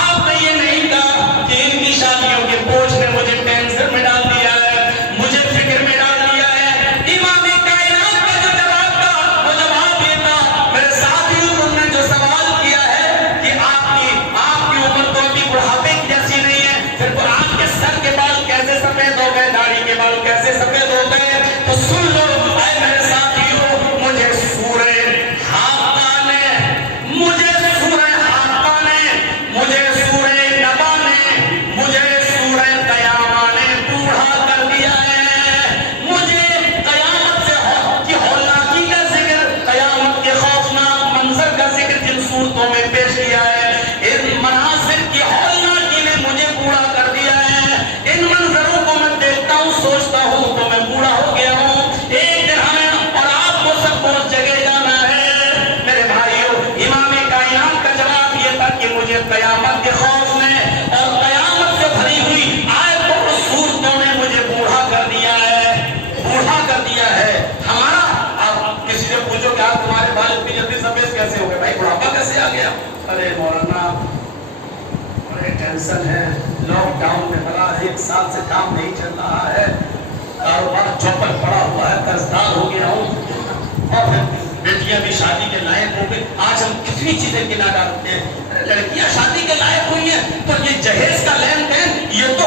آپ نے یہ نہیں کہا کہ ان کی شادیوں کے بوجھ نے مجھے ٹینشن میں ڈال دیا ہے، مجھے فکر میں ڈال دیا ہے۔ امام کائنات کا جو جواب تھا وہ جواب یہ تھا، میرے ساتھیوں تم نے جو سوال کیا ہے کہ آپ کی عمر تو ابھی بڑھاپے کی جیسی نہیں ہے، پھر آپ کے سر کے بال کیسے سفید ہو گئے، داڑھی کے بال کیسے سفید ہو گئے؟ تو سن لو اے میرے ساتھیوں، مجھے سورہ حاقہ نے، مجھے سورہ حاقہ نے، مجھے سورہ نبا نے، مجھے سورہ قیامہ نے بوڑھا کر دیا ہے۔ مجھے قیامت کی ہولناکی کا ذکر، قیامت کے خوفناک منظر کا ذکر جن صورتوں میں پیش کیا ہے، ان مناظر کی ہولناکی نے مجھے بوڑھا کر دیا ہے۔ ان منظروں کو میں دیکھتا ہوں، سوچتا ہوں تو میں بوڑھا ہو گیا ہوں۔ ایک دن ہمیں اور آپ کو سب کو اس جگہ جانا ہے۔ میرے بھائیوں، امام کائنات کا جواب یہ تھا کہ مجھے قیامت کے خوف نے اور قیامت سے بھری ہوئی آیتوں اور صورتوں نے مجھے بوڑھا کر دیا ہے، بوڑھا کر دیا ہے۔ ہمارا آپ کسی سے پوچھو کہ آپ تمہارے بال اتنی جلدی سفید کیسے ہو گئے، بھائی بڑھاپا کیسے آ گیا؟ ارے مولانا بڑے ٹینشن ہے، لاک ڈاؤن میں بڑا 1 سال سے کام نہیں چل رہا ہے، کاروبار چوپٹ پڑا ہوا ہے، قرضدار ہو گیا ہوں، اور پھر بیٹیاں بھی شادی کے لائق ہو گئی۔ آج ہم کتنی چیزیں گنا ڈالتے ہیں، لڑکیاں شادی کے لائق ہوئی ہیں تو یہ جہیز کا لین دین یہ تو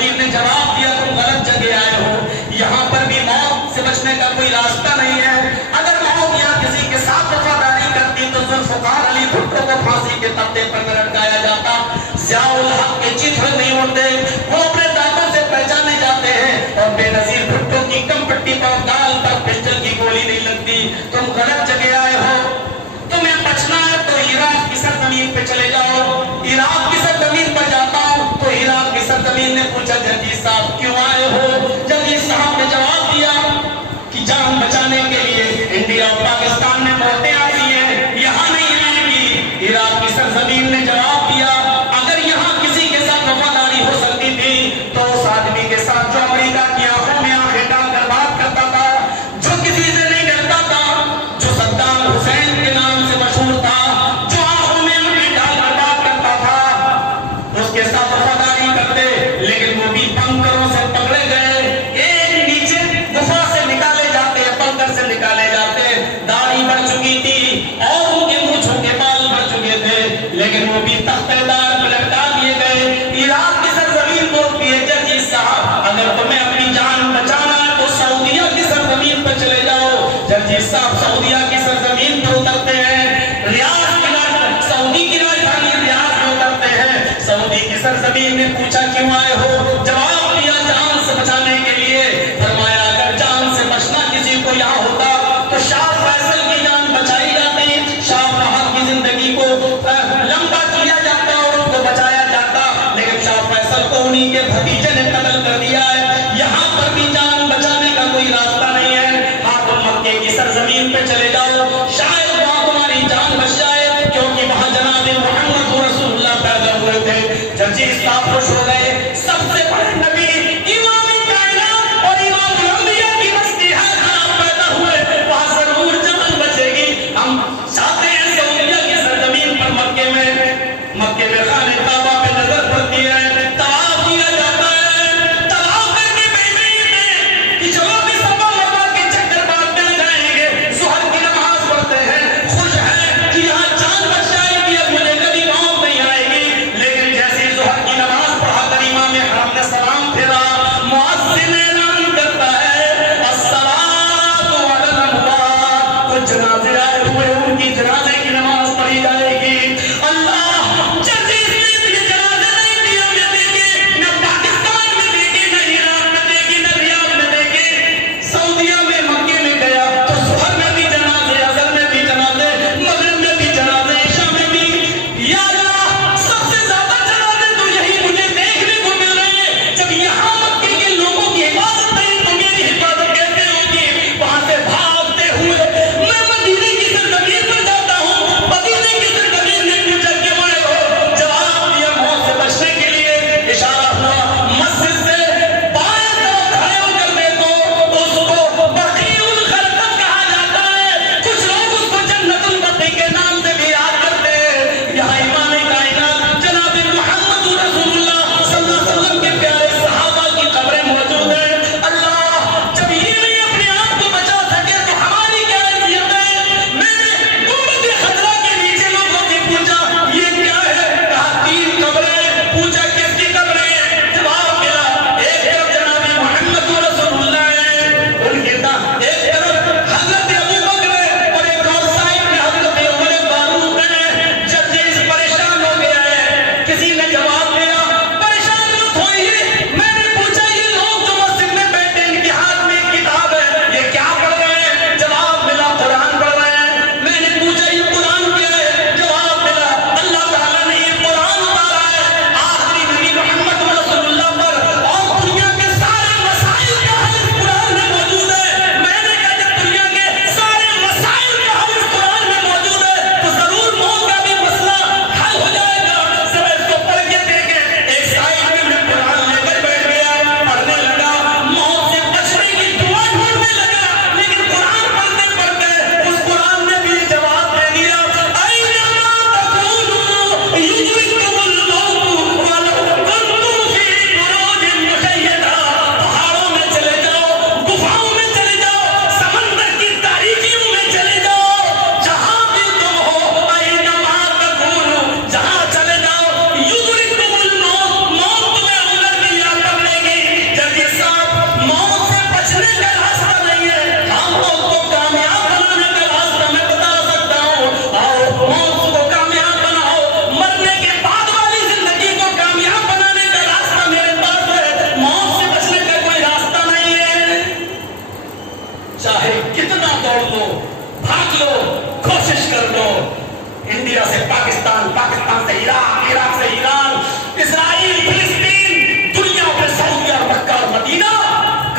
ضمیر نے جواب دیا تم غلط جگہ آئے ہو، یہاں پر بھی موت سے بچنے کا کوئی راستہ نہیں ہے۔ اگر موت یہاں کسی کے ساتھ وفاداری کرتی تو ذوالفقار علی بھٹو کو پھانسی کے تختے پر نہ لٹکایا جاتا۔ ضیاء الحق کے چتر نہیں اڑتے، وہ اپنے دانتوں سے پہچانے جاتے ہیں، اور بے نظیر بھٹو کی کم پٹی پر گال پر پسٹل کی گولی نہیں لگتی۔ تم غلط جگہ آئے ہو، تمہیں بچنا ہے تو عراق کی سرزمین پہ چلے جاؤ۔ عراق کی سرزمین پر جاتا ہوں تو عراق کی سرزمین نے پوچھا جرجیت صاحب کیوں آئے ہو؟ جرجیت صاحب نے جواب دیا کہ جان بچانے کے لیے انڈیا اور پاکستان میں موتیں آتی ہیں، یہاں نہیں آئیں گی۔ عراق کی سرزمین نے جواب دیا اگر یہاں کسی کے ساتھ وفاداری ہو سکتی تھی تو اس آدمی کے ساتھ جو امریکہ کی آنکھوں میں آنکھیں ڈال کر بات کرتا تھا، جو کسی سے نہیں ڈرتا تھا، جو صدام حسین کے نام سے مشہور تھا، جو آنکھوں میں آنکھیں ڈال کر بات کرتا تھا، اس کے ساتھ وفاداری کرتے، لیکن وہ بھی بنکروں سے پکڑے گئے، ایک نیچے گفا سے نکالے جاتے، بنکر سے نکالے جاتے، داڑھی بڑھ چکی تھی اور ان کے مونچھوں کے بال بڑھ چکے تھے، لیکن وہ بھی تختہ دار پہ لٹکا دیے گئے۔ عراق کی سرزمین بولتی ہے جرجیت صاحب اگر تمہیں اپنی جان بچانا ہے تو سعودیہ کی سرزمین پر چلے جاؤ۔ جرجیت صاحب سعودیہ کی سرزمین پر اترتے ہیں، ریاض کی سعودی کی راجدھانی ریاض میں اترتے ہیں۔ سعودی کی سرزمین نے پوچھا کیوں آئے ہو؟ جواب دیا جان سے بچانے کے لیے۔ فرمایا اگر جان سے بچنا کسی کو یہاں ہوتا تو شاہ فیصل کی جان بچائی جاتی، شاہ فہد کی زندگی کو لمبا کیا جاتا اور ان کو بچایا جاتا، لیکن شاہ فیصل کو انہی کے بھتیجے نے قتل کر دیا ہے، یہاں پر بھی جان بچانے کا کوئی راستہ نہیں ہے۔ ہاں تم مکے کی سرزمین پہ چلے جاؤ، شاید وہاں تمہاری جان بچ جائے، کیونکہ وہاں جناب محمد رسول اللہ پیدا ہوئے تھے۔ جرجیت صاحب خوش ہو گئے، سب سے بڑے نبی امام کائنات اور امام الانبیاء کی بستی ہے جہاں پیدا ہوئے، وہاں ضرور جان بچے گی۔ ہم چاہتے ہیں سعودیہ کی سرزمین پر مکے میں خانہ کعبہ پہ نظر پڑتی ہے، طواف کیا جاتا ہے، طواف کرنے میں کہ چلو بھی صفا مروا کے چکر مارتے جائیں گے، ظہر کی نماز پڑھتے ہیں، خوش ہیں کہ یہاں جان بچ جائے گی، اب مجھے کبھی موت نہیں آئے گی، لیکن جیسے ظہر کی نماز پڑھا کر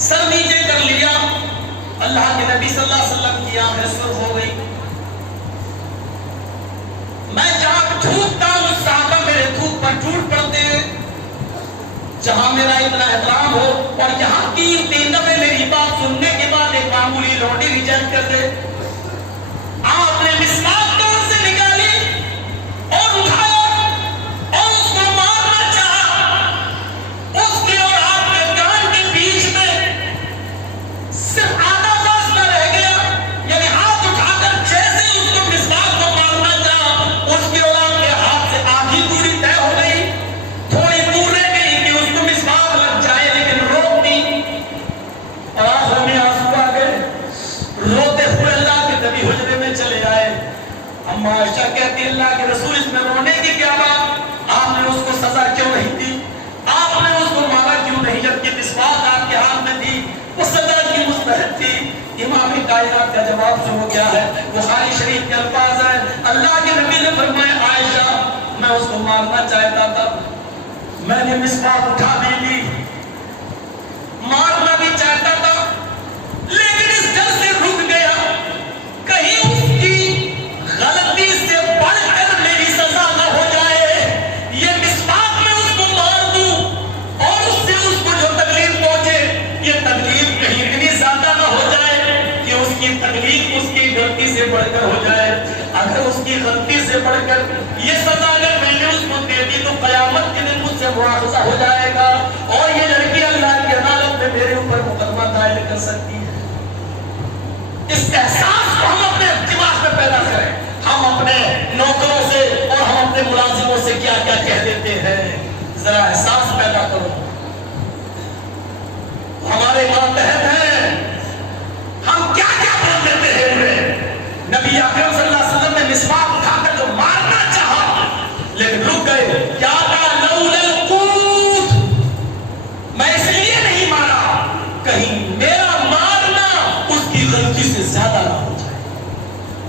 سر نیچے کر لیا. اللہ کے نبی صلی اللہ علیہ وسلم کی آنکھیں سرخ ہو گئی. میں جہاں تھوکتا ہوں صحابہ میرے تھوک پر ٹوٹ پڑتے ہیں. جہاں میرا اتنا احترام ہو اور یہاں 3 دفعے میری بات سننے کے بعد ایک معمولی لوٹی ریجیکٹ کر دے. آپ نے مسواک کان سے نکالی اور اٹھایا اور اس کو مارنا چاہا. اس کے اور آپ کے کان کے بیچ میں صرف آدھا فاصلہ رہ گیا. یعنی ہاتھ اٹھا کر جیسے اس کو مسواک کو مارنا چاہا اس کے اور آپ کے ہاتھ سے آدھی دوری طے ہو گئی. تھوڑی دور رہ گئی کہ اس کو مسواک لگ جائے لیکن روک دی. اور آنکھوں میں آنسو آ گئے. روتے ہوئے اللہ کے نبی حجرے میں چلے آئے. اما عائشہ کہتی اللہ کے رسول اس میں رونے کی کیا بات؟ آپ نے اس کو سزا کیوں نہیں دی؟ آپ نے اس کو مارا کیوں نہیں جبکہ مسواک آپ کے ہاتھ میں تھی؟ وہ سزا کی مستحق تھی. امام کائنات کا جواب جو ہو گیا ہے بخاری شریف کے الفاظ ہیں. اللہ کے نبی نے فرمایا عائشہ میں اس کو مارنا چاہتا تھا. میں نے مسواک اٹھا بھی لی مارنا بھی چاہتا تھا لیکن اس ڈر سے رک گیا کہیں اس کی غلطی سے بڑھ کر میری سزا نہ ہو جائے. یہ مسواک میں اس کو مار دوں اور اس سے اس کو جو تکلیف پہنچے یہ تکلیف کہیں اتنی زیادہ نہ ہو جائے کہ اس کی تکلیف اس کی غلطی سے بڑھ کر ہو جائے. اگر اس کی غلطی سے بڑھ کر یہ سزا اگر میں نے اس کو دے دی تو قیامت کے دن مجھ سے مواخذہ ہو جائے گا اور یہ لڑکی اللہ کی عدالت میں میرے اوپر مقدمہ دائر کر سکتی ہے. اس احساس کو ہم اپنے دماغ میں پیدا کریں. ہم اپنے نوکروں سے اور ہم اپنے ملازموں سے کیا کیا کہہ دیتے ہیں ذرا احساس پیدا کرو. ہمارے ماتحت ہیں ہم کیا کیا بول دیتے ہیں انہیں. نبی اکرم صلی اللہ علیہ وسلم نے مسواک اٹھا کر جو مارنا چاہا لیکن رک گئے. کیا کہا لولا القوت میں اس لیے نہیں مارا کہیں میرا مارنا اس کی غلطی سے زیادہ نہ ہو جائے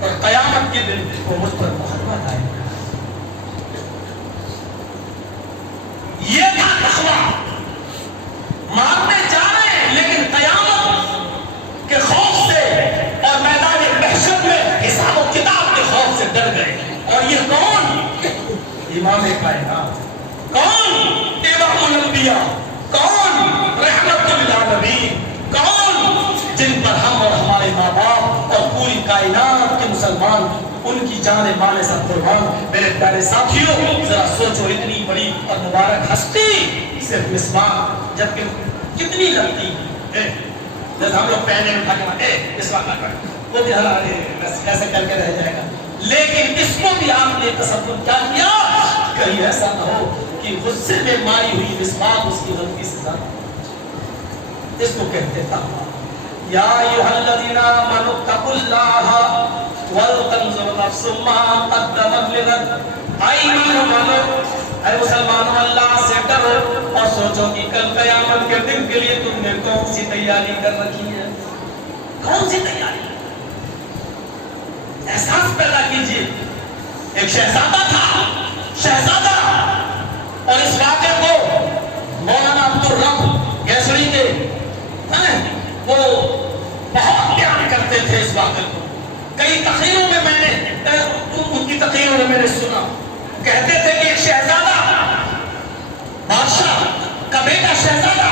اور قیامت کے دن وہ مجھ پر محرمت آئے. یہ تھا تقویٰ. مارنے جا رہے ہیں لیکن قیامت کے خوف سے اور میدان محشر میں حساب و کتاب کے خوف سے ڈر گئے. اور یہ کون؟ امام کائنات. کون؟ امام الانبیاء. کون؟ رحمت للعالمین. کون؟ جن پر ہم اور ہمارے ماں باپ اور پوری کائنات کے مسلمان ان کی جان مال سب قربان. میرے پیارے ساتھیوں ذرا سوچو اتنی بڑی اور مبارک ہستی صرف مسواک جبکہ کتنی لگتی ہے. جب ہم لوگ پہنے اٹھا کے مسواک نہ کریں وہ بھی ایسے کر کے رہ جائے گا. لیکن اس کو بھی آپ نے تصور کیا کیا کہیں ایسا نہ ہو کہ غصے میں ماری ہوئی مسواک اس کی غلطی سے زیادہ. اس کو کہتے تھا یا ایھا الذین آمنوا اتقوا اللہ ولتنظر نفس ما قدمت لغد. اے ایمان والو اے مسلمانوں اللہ سے ڈرو اور سوچو کہ کل قیامت کے دن کے لیے تم نے کون سی تیاری کر رکھی ہے. کون سی تیاری؟ احساس پیدا کیجیے. ایک شہزادہ تھا شہزادہ اور اس واقعے کو مولانا عبدالرب گیسری کے وہ بہت بیان کرتے تھے. اس واقعے کو کئی تقریروں میں نے ان کی تقریروں میں نے سنا. کہتے تھے کہ ایک شہزادہ بادشاہ کا بیٹا شہزادہ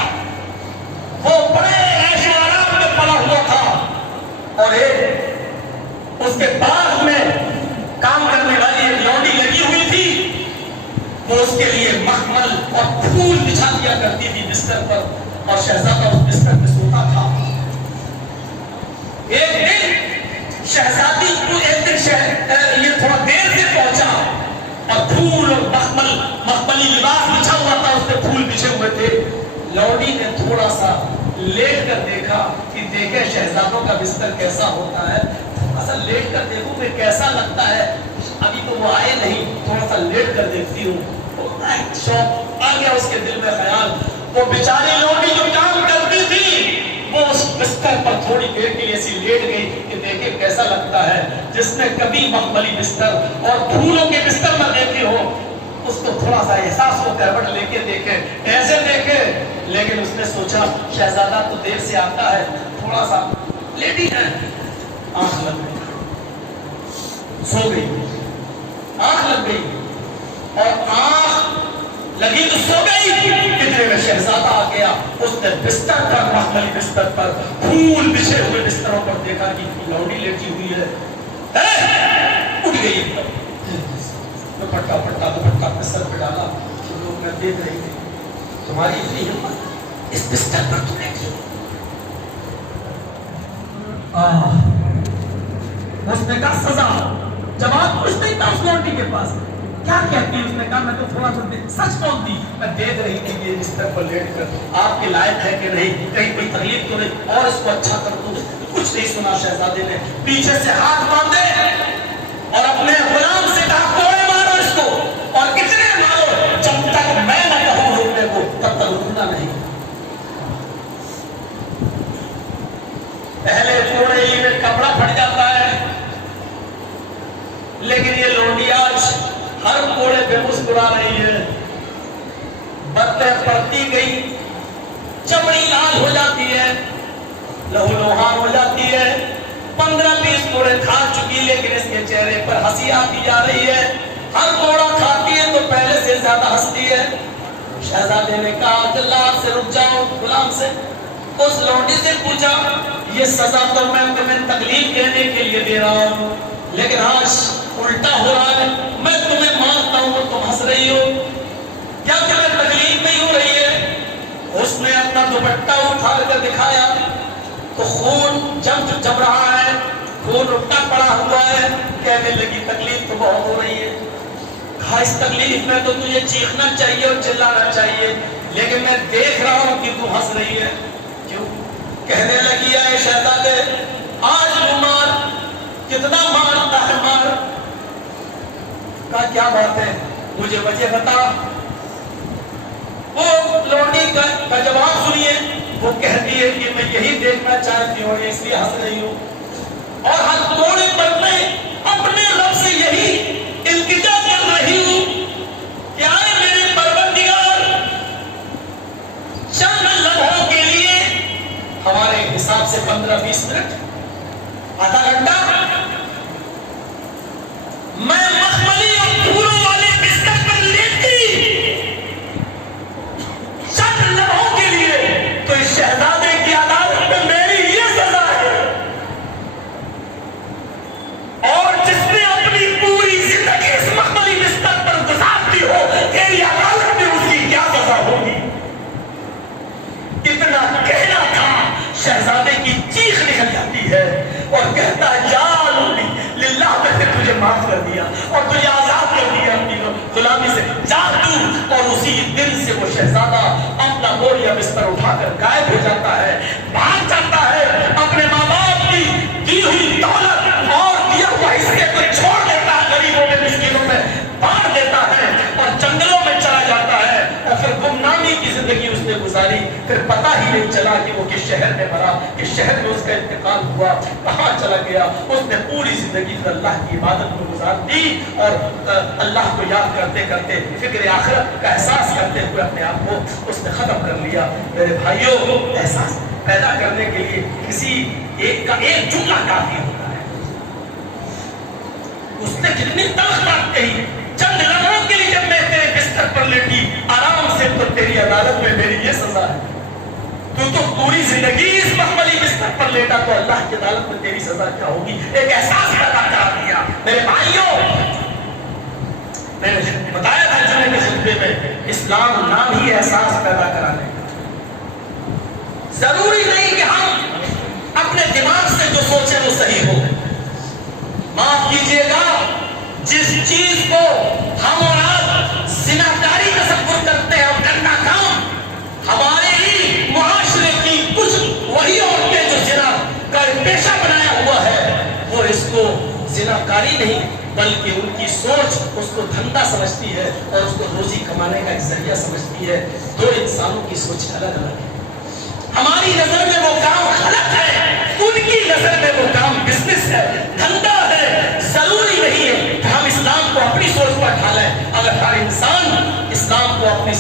وہ بڑے عیش و آرام میں پڑا ہوا تھا اور ایک اس کے باغ میں کام کرنے والی ایک لونڈی لگی ہوئی تھی. وہ اس کے لیے مخمل اور پھول بچھا دیا کرتی تھی بستر پر اور شہزادہ اس بستر میں سوتا تھا. ایک دن شہزادی کو یہ تھوڑا دیر سے پہنچا اور پھول اور مخملی لباس بچھا ہوا تھا. اس پہ پھول بچھے ہوئے تھے. لونڈی نے تھوڑا سا لیٹ کر دیکھا کہ دیکھے شہزادوں کا بستر کیسا ہوتا ہے. تھوڑا سا لیٹ کر دیکھوں میں کیسا لگتا ہے. ابھی تو وہ آئے نہیں تھوڑا سا لیٹ کر دیکھتی ہوں. شوق آ گیا اس کے دل میں خیال. وہ بیچاری لونڈی جو کام کرتی تھی وہ اس بستر پر تھوڑی دیر کے لیے ایسی لیٹ گئی کہ دیکھے کیسا لگتا ہے. جس نے کبھی مخملی بستر اور پھولوں کے بستر نہ دیکھے ہو اس کو تھوڑا سا احساس ہو کربٹ لے کے دیکھے، ایسے دیکھے، لیکن اس نے سوچا شہزادہ تو دیر سے آتا ہے، تھوڑا سا لیٹی ہے، آنکھ لگ گئی، سو گئی، آنکھ لگ گئی، اور آنکھ لگی تو سو گئی، کتنے میں شہزادہ آ گیا، اس نے بستر پر، مخملی بستر پر، پھول بچھے ہوئے بستروں پر دیکھا کہ لوڈی لیٹی ہوئی ہے، اٹھ گئی ایک دم، دوپٹہ اپنے سر پہ ڈالا، لوگ میں دیکھ رہی تھی، تمہاری اتنی ہمت، اس بستر پر تم بیٹھی ہو۔ اس نے کہا سزا، جواب کچھ نہیں تھا اس لوٹی کے پاس، کیا کہتی؟ اس نے کہا میں تو تھوڑا سا سچ بولتی، میں دیکھ رہی تھی کہ اس طرح پر لیٹ کر آپ کے لائق ہے کہ نہیں، کہیں کوئی تکلیف تو نہیں، اور اس کو اچھا کر دوں، کچھ نہیں سنا۔ شہزادے نے پیچھے سے ہاتھ باندھے اور اپنے غلام سے کہا کوڑے مارو اس کو، اور کتنے مارو، جب تک میں نہ کہوں روکنے کو تب تک رکنا نہیں۔ پہلے کوڑے میں کپڑا پھٹ جاتا ہے، لیکن یہ لونڈی آج ہر کوڑے پہ مسکرا رہی ہے، بتیں پڑتی گئی، چمڑی لال ہو جاتی ہے، لہو لوہان ہو جاتی ہے، 15-20 کوڑے کھا چکی، لیکن اس کے چہرے پر ہنسی آتی جا رہی ہے، ہر کوڑا کھاتی ہے تو پہلے سے زیادہ ہنستی ہے۔ شہزادے نے کہا کہ اللہ سے رک جاؤ، غلام سے، اس لونڈی سے پوچھا یہ سزا تو میں تمہیں تکلیف دینے کے لیے دے رہا ہوں، لیکن آج الٹا ہو رہا ہے، میں تمہیں مارتا ہوں اور تم ہنس رہی ہو، کیا تمہیں تکلیف نہیں ہو رہی ہے؟ اس نے اپنا دوپٹہ اٹھا کر دکھایا تو خون جم رہا ہے، خون اٹھا پڑا ہوا ہے، کہنے لگی تکلیف تو بہت ہو رہی ہے، کہا اس تکلیف میں تو تجھے چیخنا چاہیے اور چلانا چاہیے، لیکن میں دیکھ رہا ہوں کہ تو ہنس رہی ہے، کیوں؟ کہنے لگی ہے شہزادے آج مار، کتنا مارتا ہے مار؟ کہا کیا بات ہے مجھے وجہ بتا۔ وہ لونڈی کا جواب سنیے، وہ کہتی ہے کہ میں یہی دیکھنا چاہتی ہوں اس لیے ہنس رہی ہوں، اور ہر کوڑے پر میں اپنے رب سے یہی التجا کر رہی ہوں کہ آئے میرے پروردگار، چند لمحوں کے لیے، ہمارے حساب سے 15-20 منٹ، آدھا گھنٹہ، میں مخملی اور پھولوں والے بستر پر لیٹی چند لمحوں کے لیے، تو اس شہزادے کی عدالت میں میری یہ سزا ہے، اور جس نے اپنی پوری زندگی اس مخملی بستر پر گزار دی ہو، تیری عدالت میں اس کی کیا سزا ہوگی؟ اتنا کہنا تھا، شہزادے کی چیخ نکل جاتی ہے اور کہتا ہے یا للہ، میں نے تجھے معاف کر دیا اور تجھے آزاد کر دیا اپنی غلامی سے، جا تو۔ اور اسی دن سے وہ شہزادہ اپنا بوریا بستر اٹھا کر غائب ہو جاتا ہے، بھاگ جاتا ہے، اپنے ماں باپ کی دی ہوئی دولت اور دیا ہوا حصے کو چھوڑ دیتا ہے، غریبوں میں مسکینوں میں بانٹ دیتا ہے، اور جنگلوں میں چلا جاتا ہے، اور پھر گمنامی کی زندگی اس نے گزاری، پھر پتہ ہی نہیں چلا کہ وہ کس شہر میں مرا، کس شہر میں اس کا انتقال ہوا، کہاں چلا گیا۔ اس نے پوری زندگی پھر اللہ کی عبادت میں گزار دی، اور اللہ کو یاد کرتے کرتے، فکر آخرت کا احساس کرتے ہوئے اپنے آپ کو اس نے ختم کر لیا۔ میرے بھائیوں، احساس پیدا کرنے کے لیے کسی ایک کا ایک جملہ کافی ہوتا ہے۔ اس نے کتنی تلخ بات کہی، چند لمحوں کے لیے جب میں تیرے بستر پر لیٹی آرام سے، تو تیری عدالت میں میری یہ سزا ہے، تو پوری زندگی اس مخملی بستر پر لیٹا، تو اللہ کی عدالت میں تیری سزا کیا ہوگی؟ ایک احساس پیدا کرا دیا۔ میرے بھائیوں، میں نے بتایا تھا جمعے کے خطبے میں، اسلام نام ہی احساس پیدا کرانے کا۔ ضروری نہیں کہ ہم اپنے دماغ سے جو سوچیں وہ صحیح ہو، معاف کیجیے گا، جس چیز کو ہم اور آپ زناکاری تصور کرتے ہیں اور کرنا کام، ہمارے ہی معاشرے کی کچھ وہی عورتیں جو زنا کا پیشہ بنایا ہوا ہے، وہ اس کو زناکاری نہیں بلکہ ان کی سوچ اس کو دھندا سمجھتی ہے اور اس کو روزی کمانے کا ایک ذریعہ سمجھتی ہے۔ دو انسانوں کی سوچ الگ الگ ہے۔ ہماری نظر میں وہ کام غلط ہے، ان کی نظر میں وہ کام بزنس ہے، دھندا ہے۔ ضروری نہیں ہے کہ ہم اسلام کو اپنی سوچ پر ڈھالیں۔ اگر ہر انسان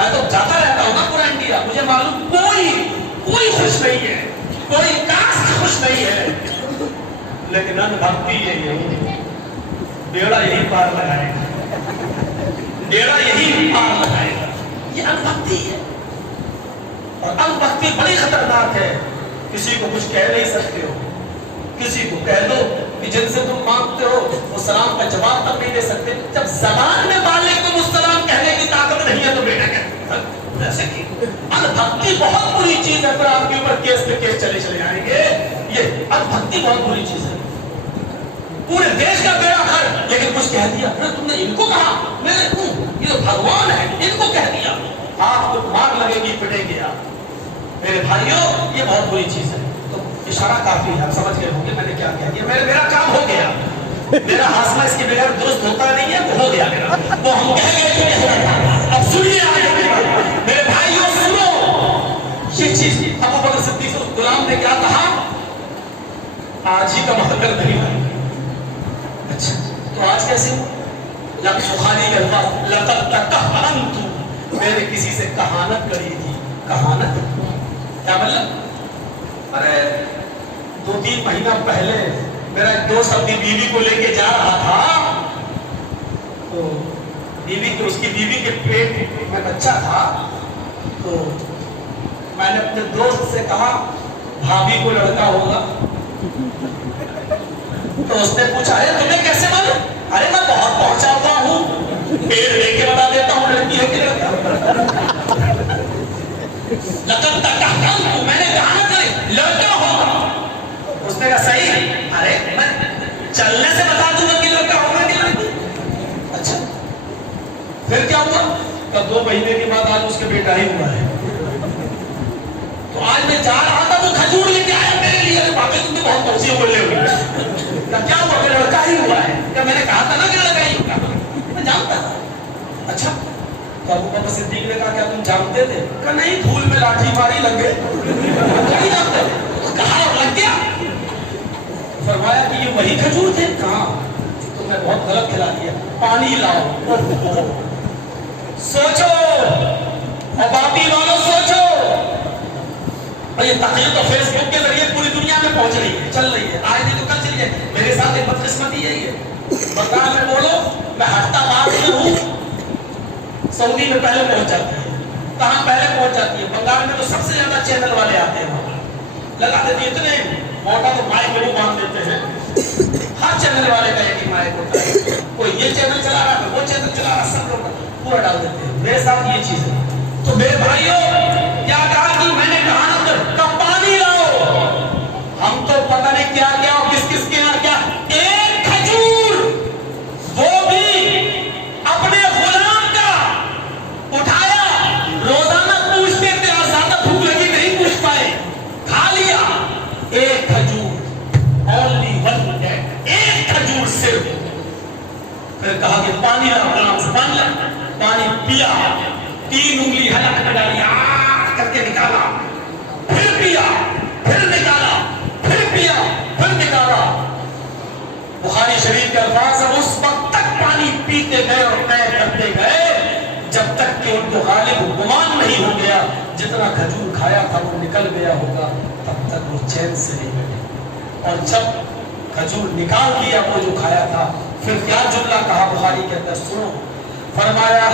میں تو جاتا رہتا ہوں نا پورا انڈیا، مجھے معلوم کوئی خوش نہیں ہے، کوئی کاسٹ خوش نہیں ہے، لیکن ان بھکتی یہی بیڑا یہی پار لگائے گا، بیڑا یہی پار لگائے گا، یہ ان بھکتی ہے۔ اور ان بھکتی بڑی خطرناک ہے، کسی کو کچھ کہہ نہیں سکتے ہو، کسی کو کہہ دو کہ جن سے تم مانگتے ہو وہ سلام کا جواب تک نہیں دے سکتے، جب زبان میں بالغ تم اس سلام کہنے کی طاقت نہیں ہے تو بیٹا کہتے ایسے کی ان بھکتی بہت بری چیز ہے، پھر آپ کے اوپر کیس پہ کیس چلے آئیں گے، یہ ان بھکتی بہت بری چیز ہے، پورے دیش کا بیڑا گھر، لیکن کچھ کہہ دیا تم نے ان کو کہا، میرے یہ تو بھگوان ہے ان کو کہہ دیا، آپ کو مار لگے گی پٹیں گے آپ۔ میرے بھائیوں یہ بہت بری چیز ہے، تو اشارہ کافی ہے، آپ سمجھ گئے ہوں گے میں نے کیا کہہ دیا، میرا کام ہو گیا، میرا ہاضمہ اس کے بغیر درست ہوتا نہیں ہے، وہ ہو گیا میرا، وہ ہم کہہ گئے کہ اب سنیے آگے میرے بھائیوں سنو، یہ چیز ابو بکر صدیق غلام نے کیا کہا، آج ہی کا مقدر نہیں ہے، اچھا تو آج کیسے ہو؟ بخاری کے الفاظ لقد تکہنت، میں نے کسی سے کہانت کری تھی، کہانت کیا مطلب؟ ارے 2-3 مہینہ پہلے میرا ایک دوست اپنی بیوی کو لے کے جا رہا تھا، تو اس کی بیوی کے پیٹ میں بچہ تھا، تو میں نے اپنے دوست سے کہا بھابھی کو لڑکا ہوگا، تو اس نے پوچھا ہے تمہیں کیسے معلوم؟ ارے میں بہت پہنچا ہوا ہوں، پیڑ لے کے بتا دیتا ہوں لڑکی ہے کہ لڑکا، لقد تکہنت، میں نے کہا نا لڑکا ہوگا، اس نے کہا صحیح، ارے میں چلنے سے بتا دوں گا کہ لڑکا ہوگا کہ لڑکی، اچھا پھر کیا ہوا؟ تب 2 مہینے کے بعد آج اس کے بیٹا ہی ہوا ہے، تو آج میں جا رہا تھا وہ کھجور لے کے آیا میرے لیے، باقی تم تو بہت پہنچی ہو لے ہوئے، کیا ہوا کہ لڑکا ہی ہوا ہے، کہ میں نے کہا تھا نا کہ لڑکا ہی ہوگا، میں جانتا تھا، اچھا تو ابو بکر صدیق نے کہا کیا تم جانتے تھے؟ کہ نہیں، دھول میں لاٹھی ماری لگ گئے، نہیں جانتے، کہا لگ گیا، فرمایا کہ یہ وہی کھجور تھے، کہاں؟ تو میں بہت غلط کھلا دیا، پانی لاؤ، سوچو ابابی والوں سوچو، اور یہ تقریر تو فیس بک کے ذریعے پوری دنیا میں پہنچ رہی ہے، چل رہی ہے، آج نہیں تو کل چلی ہے، میرے ساتھ ایک بدقسمتی یہی ہے، بنگال میں بولو میں ہٹتا بات میں ہوں، سعودی میں پہلے پہنچ جاتی ہے، کہاں پہلے پہنچ جاتی ہے؟ بنگال میں تو سب سے زیادہ چینل والے آتے ہیں وہاں، لگا دیتے ہیں اتنے موٹا تو مائک میں باندھ دیتے ہیں، ہر چینل والے کا ایک ہی مائک ہوتا ہے، کوئی یہ چینل چلا رہا ہے وہ چینل چلا رہا ہے، سب لوگ پورا ڈال دیتے ہیں، میرے ساتھ یہ چیز ہے، تو میرے بھائیوں کیا کہا کہ میں نے کہا کا پانی لاؤ، ہم تو پتہ نہیں کیا کیا کس کے یہاں کیا، ایک کھجور وہ بھی اپنے غلام کا اٹھایا، روزانہ پوچھتے تھے اور زیادہ بھوک لگی نہیں پوچھ پائے، کھا لیا ایک کھجور، اونلی ون ڈیٹ، ایک کھجور صرف، پھر کہا کہ پانی لا، غلام سے پانی لا، پانی پیا، 3 انگلی حلق میں ڈالی، کر کے نکالا، پھر پیا، پھر نکالا، پھر پیا، پھر نکالا، بخاری شریف کے الفاظ ہیں اس وقت تک پانی پیتے گئے اور طے کرتے گئے جب تک کہ ان کو غالب گمان نہیں ہو گیا جتنا کھجور کھایا تھا وہ نکل گیا ہوگا، تب تک وہ چین سے نہیں بیٹھے، اور جب کھجور نکال دیا وہ جو کھایا تھا، پھر کیا جملہ کہا بخاری کے اندر سنو، فرمایا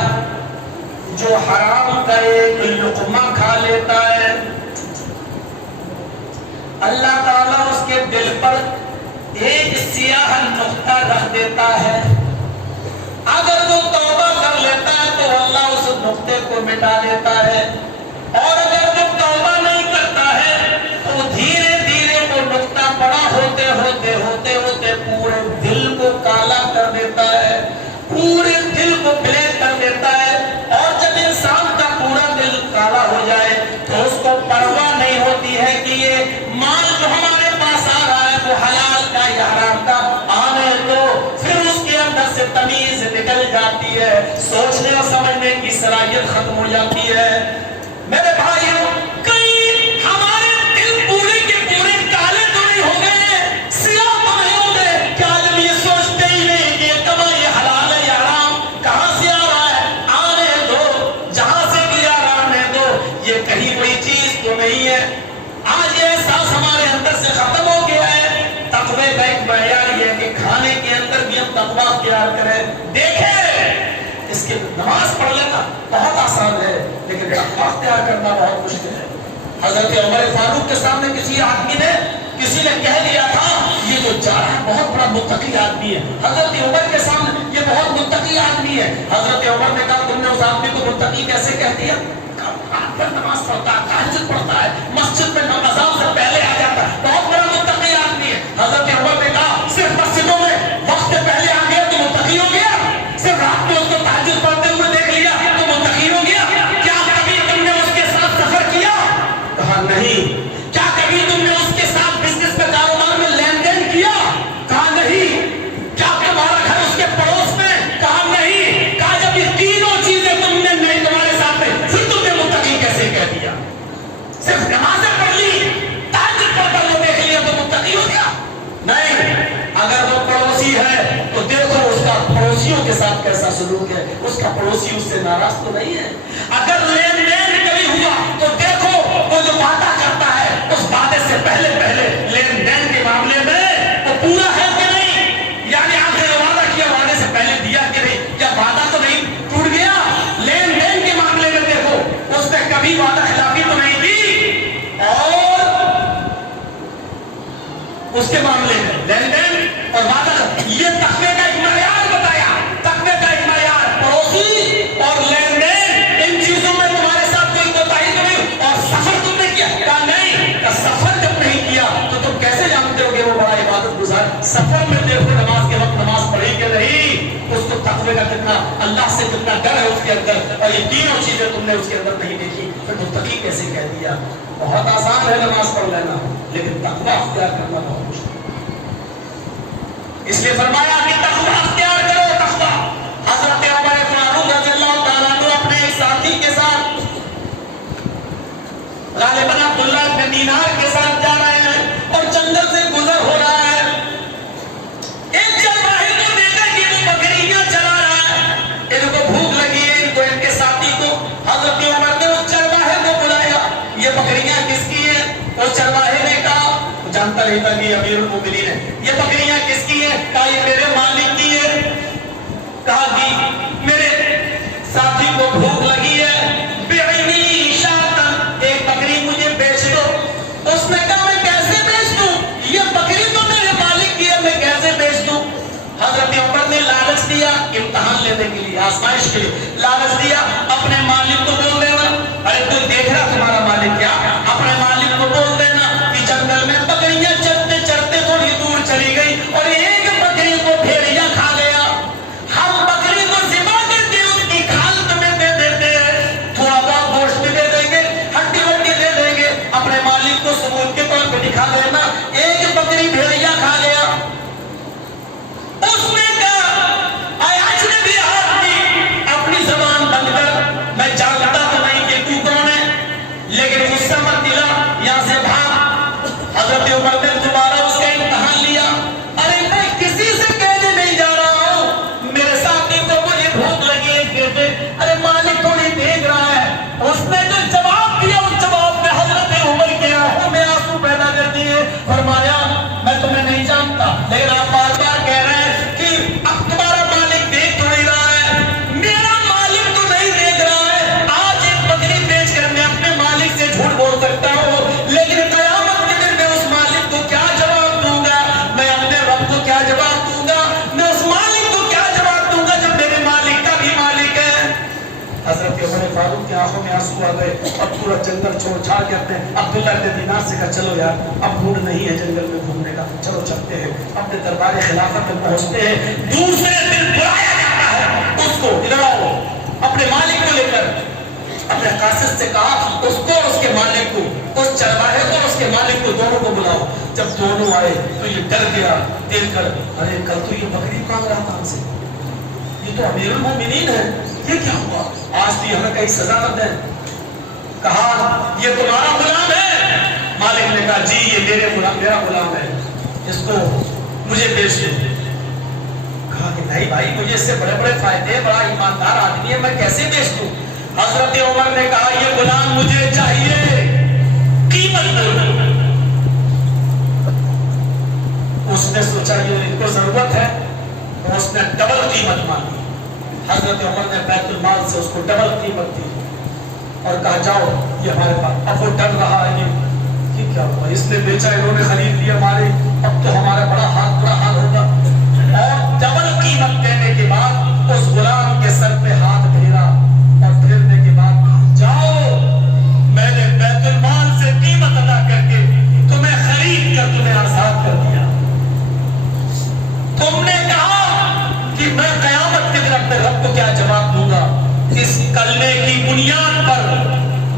جو حرام کا ایک لقمہ کھا لیتا ہے اللہ تعالیٰ اس کے دل پر ایک سیاہ نقطہ رکھ دیتا ہے، اگر وہ توبہ کر لیتا ہے تو اللہ اس نقطے کو مٹا دیتا ہے، اور اگر وہ توبہ نہیں کرتا ہے تو دھیرے دھیرے وہ نقطہ بڑا ہوتے ہوتے ہوتے ہوتے پورے دل کو کالا کر دیتا ہے، پورے دل کو بلیک کر دیتا ہے، اور جب انسان کا پورا دل کالا ہو جائے تو اس کو پرواہ نہیں ہوتی ہے کہ یہ مال جو ہمارے پاس آ رہا ہے وہ حلال کا یا حرام کا، آنے دو، پھر اس کے اندر سے تمیز نکل جاتی ہے، سوچنے اور سمجھنے کی صلاحیت ختم ہو جاتی ہے۔ میرے بھائیوں کئی ہمارے دل پورے کے پورے کالے تو نہیں ہو گئے، سیاہ تو نہیں ہو گئے کہ آدمی یہ سوچتے ہی نہیں کہ یہ کمائی حلال ہے یا حرام، کہاں سے آ رہا ہے، آنے دو، جہاں سے بھی تقویٰ اختیار کرے. دیکھے اس کے نماز پڑھ لینا بہت آسان ہے لیکن تقویٰ اختیار کرنا بہت مشکل ہے. حضرت عمر فاروق کے سامنے کسی نے کہہ لیا تھا یہ تو جا رہا ہے بہت بڑا متقی آدمی ہے. حضرت عمر کے سامنے یہ بہت متقی آدمی ہے. حضرت عمر نے کہا تم نے اس آدمی کو متقی کیسے کہہ دیا؟ نماز پڑھتا ہے, تہجد پڑھتا ہے, مسجد میں اذان سے پہلے آ جاتا ہے, بہت بڑا متقی آدمی ہے. حضرت عمر نے کہا صرف مسجدوں میں وقت سے پہلے آ گیا تو متقی ہو گیا؟ صرف رات میں اس کو تہجد پڑھتے ہوئے دیکھ لیا تو متقی ہو گیا؟ کیا کبھی تم نے اس کے ساتھ سفر کیا؟ کہا نہیں. کیا کبھی تم نے اس کے ساتھ بزنس میں کاروبار میں لین دین کیا؟ کہا نہیں. کیا تمہارا گھر اس کے پڑوس میں؟ کہا نہیں. کہا جب یہ تینوں چیزیں تم نے نہیں تمہارے ساتھ میں پھر تم نے متقی کیسے کہہ دیا؟ صرف نمازیں پڑھ لی, تہجد پڑھ کر وہ دیکھ لیا تو متقی ہو گیا؟ نہیں. اگر وہ پڑوسی ہے تو دیکھو اس کا پڑوسیوں کے ساتھ کیسا سلوک ہے, اس کا پڑوسی اس سے ناراض تو نہیں ہے. اگر لین دین کبھی ہوا تو دیکھو وہ جو وعدہ کرتا ہے اس وعدے سے پہلے لین دین کے معاملے میں وہ پورا ہے کہ نہیں, یعنی آپ نے وعدہ کیا وعدے سے پہلے دیا کہ نہیں, یا وعدہ تو نہیں ٹوٹ گیا. لین دین کے معاملے میں دیکھو اس نے کبھی وعدہ خلافی تو نہیں کی. اور اس کے معاملے میں لین دین اور وعدہ, یہ تقوی کا ایک معیار بتایا. تقوی کا ایک معیار پڑوسی اور لین دین, ان چیزوں میں تمہارے ساتھ کوئی کوتاہی تو نہیں. اور سفر تم نے کیا؟ کہا نہیں. سفر جب نہیں کیا تو تم کیسے جانتے ہو کہ وہ بڑا عبادت گزار؟ سفر میں دیکھو نماز کے وقت نماز پڑھی کہ نہیں, اس کو تقوی کا کتنا, اللہ سے کتنا ڈر ہے اس کے اندر, اور یہ تینوں چیزیں تم نے اس کے اندر نہیں دیکھی پھر متقی کیسے کہہ دیا؟ بہت آسان ہے نماز پڑھ لینا لیکن تقوی اختیار کرنا بہت مشکل. اس لیے فرمایا کہ تقوی اختیار کرو. تقوی. حضرت عمر فاروق رضی اللہ تعالیٰ عنہ اپنے ایک ساتھی کے ساتھ غالباً عبداللہ بن دینار کے ساتھ جا رہے ہیں اور جنگل سے گزر ہو رہا ہے. ایک چرواہے کو دیکھا کہ وہ بکریاں چلا رہا ہے, ان کو بھوک لگی ہے, ان کو ان کے ساتھی کو. حضرت عمر نے اس چرواہے کو بلایا, یہ بکریاں کس کی ہیں؟ اس چرواہے نے کہا, جانتا نہیں تھا کہ امیر المومنین ہے, یہ بکریاں کس کی ہیں؟ کہا یہ میرے مالک کی ہے. کہا کہ میرے ساتھی کو بھوک لگی ہے, بیعنی شاتن, ایک بکری مجھے بیچ دو. اس نے کہا میں کیسے بیچ دوں, یہ بکری تو میرے مالک کی ہے, میں کیسے بیچ دوں؟ حضرت عمر نے لالچ دیا, امتحان لینے کے لیے, آزمائش کے لیے لالچ دیا. اپنے مالک کو بول دینا, ارے تو دیکھ رہا تمہارا مالک کیا, اپنے مالک کو بول دینا کہ جنگل میں بکریاں چرتے چرتے تھوڑی دور چلی گئی اور ایک بکری کو بھیڑیا کھا گیا. ہم بکری کو ذبح کر کے اس کی کھال تمہیں دے دیتے ہیں, تھوڑا بہت گوشت بھی دے دیں گے, ہڈی وڈی دے دیں گے, اپنے مالک کو ثبوت کے طور پہ دکھا دینا ایک بکری بھیڑیا کھا گیا. اس نے کہا اے اجنبی آدمی, اپنی زبان بند کر, میں جانتا تو نہیں کہ تو کون ہے, لیکن غصہ مت دلا, یہاں سے بھاگ. حضرت عمر نے دوبارہ اس کا امتحان لیا, ارے میں کسی سے کہنے نہیں جا رہا ہوں, میرے ساتھی کو مجھے بھوک لگی ہے کہتے, ارے مالک کو نہیں دیکھ رہا ہے. اس نے جو جواب دیا اس جواب میں حضرت عمر کے آنکھوں میں آنسو پیدا کر دیے. فرمایا میں تمہیں نہیں جانتا لیکن آپ بار بار کہہ رہے ہیں کہ اب تمہارا مالک دیکھ تو نہیں رہا ہے, میرا مالک تو نہیں دیکھ رہا ہے. آج ایک بکری بیچ کر میں اپنے مالک سے جھوٹ بول سکتا ہوں, لیکن قیامت کے دن میں اس مالک کو کیا جواب دوں گا؟ میں اپنے رب کو کیا جواب دوں گا؟ میں اس مالک کو کیا جواب دوں گا جب میرے مالک کا بھی مالک ہے؟ حضرت عمر فاروق کی آنکھوں میں آنسو آ گئے اور پورا جنگل چھوڑ چھاڑ کے اپنے عبداللہ بن دینار سے کہا چلو یار اب موڈ نہیں ہے جنگل میں گھومنے کا, چلو چلتے ہیں. اپنے دربار خلافت میں پہنچتے ہیں. دوسرے دن بلایا جاتا ہے اس کو, ادھر آؤ. اپنے مالک کو لے کر اپنے قاصد سے کہا اس کو اور اس کے مالک کو, اس چرواہے کو اس کے مالک کو, دونوں کو بلاؤ. جب دونوں آئے تو یہ ڈر گیا دیکھ کر, ارے کل تو یہ بکری کام رہا تھا ہم سے, یہ تو امیر المومنین ہے, یہ کیا ہوا؟ آج بھی ہمیں کہیں سزا نہ دیں. کہا یہ تمہارا غلام ہے؟ مالک نے کہا جی یہ میرا غلام ہے, اس کو مجھے بیچ دے. کہا کہ نہیں بھائی مجھے اس سے بڑے بڑے فائدے, بڑا ایماندار آدمی ہے, میں کیسے بیچ دوں؟ حضرت عمر نے کہا یہ غلام مجھے چاہیے, قیمت بولو. اس نے سوچا یہ ان کو ضرورت ہے, اس نے ڈبل قیمت مانگی. حضرت عمر نے بیت المال سے اس کو ڈبل قیمت دی اور کہا جاؤ یہ ہمارے پاس. اب وہ ڈر رہا ہے یہ کیا ہوا, اس نے بیچا, انہوں نے خرید لیا ہمارے, اب تو ہمارا بڑا حال ہوگا. اور ڈبل قیمت دینے کے بعد اس غلام کے سر پہ ہاتھ پھیرا اور پھیرنے کے بعد جاؤ میں نے بیت المال سے قیمت ادا کر کے تمہیں خرید کر تمہیں آزاد کر دیا. تم نے کہا کہ میں قیامت کے دن اپنے رب کو کیا جواب دوں گا, اس کلمے کی بنیاد پر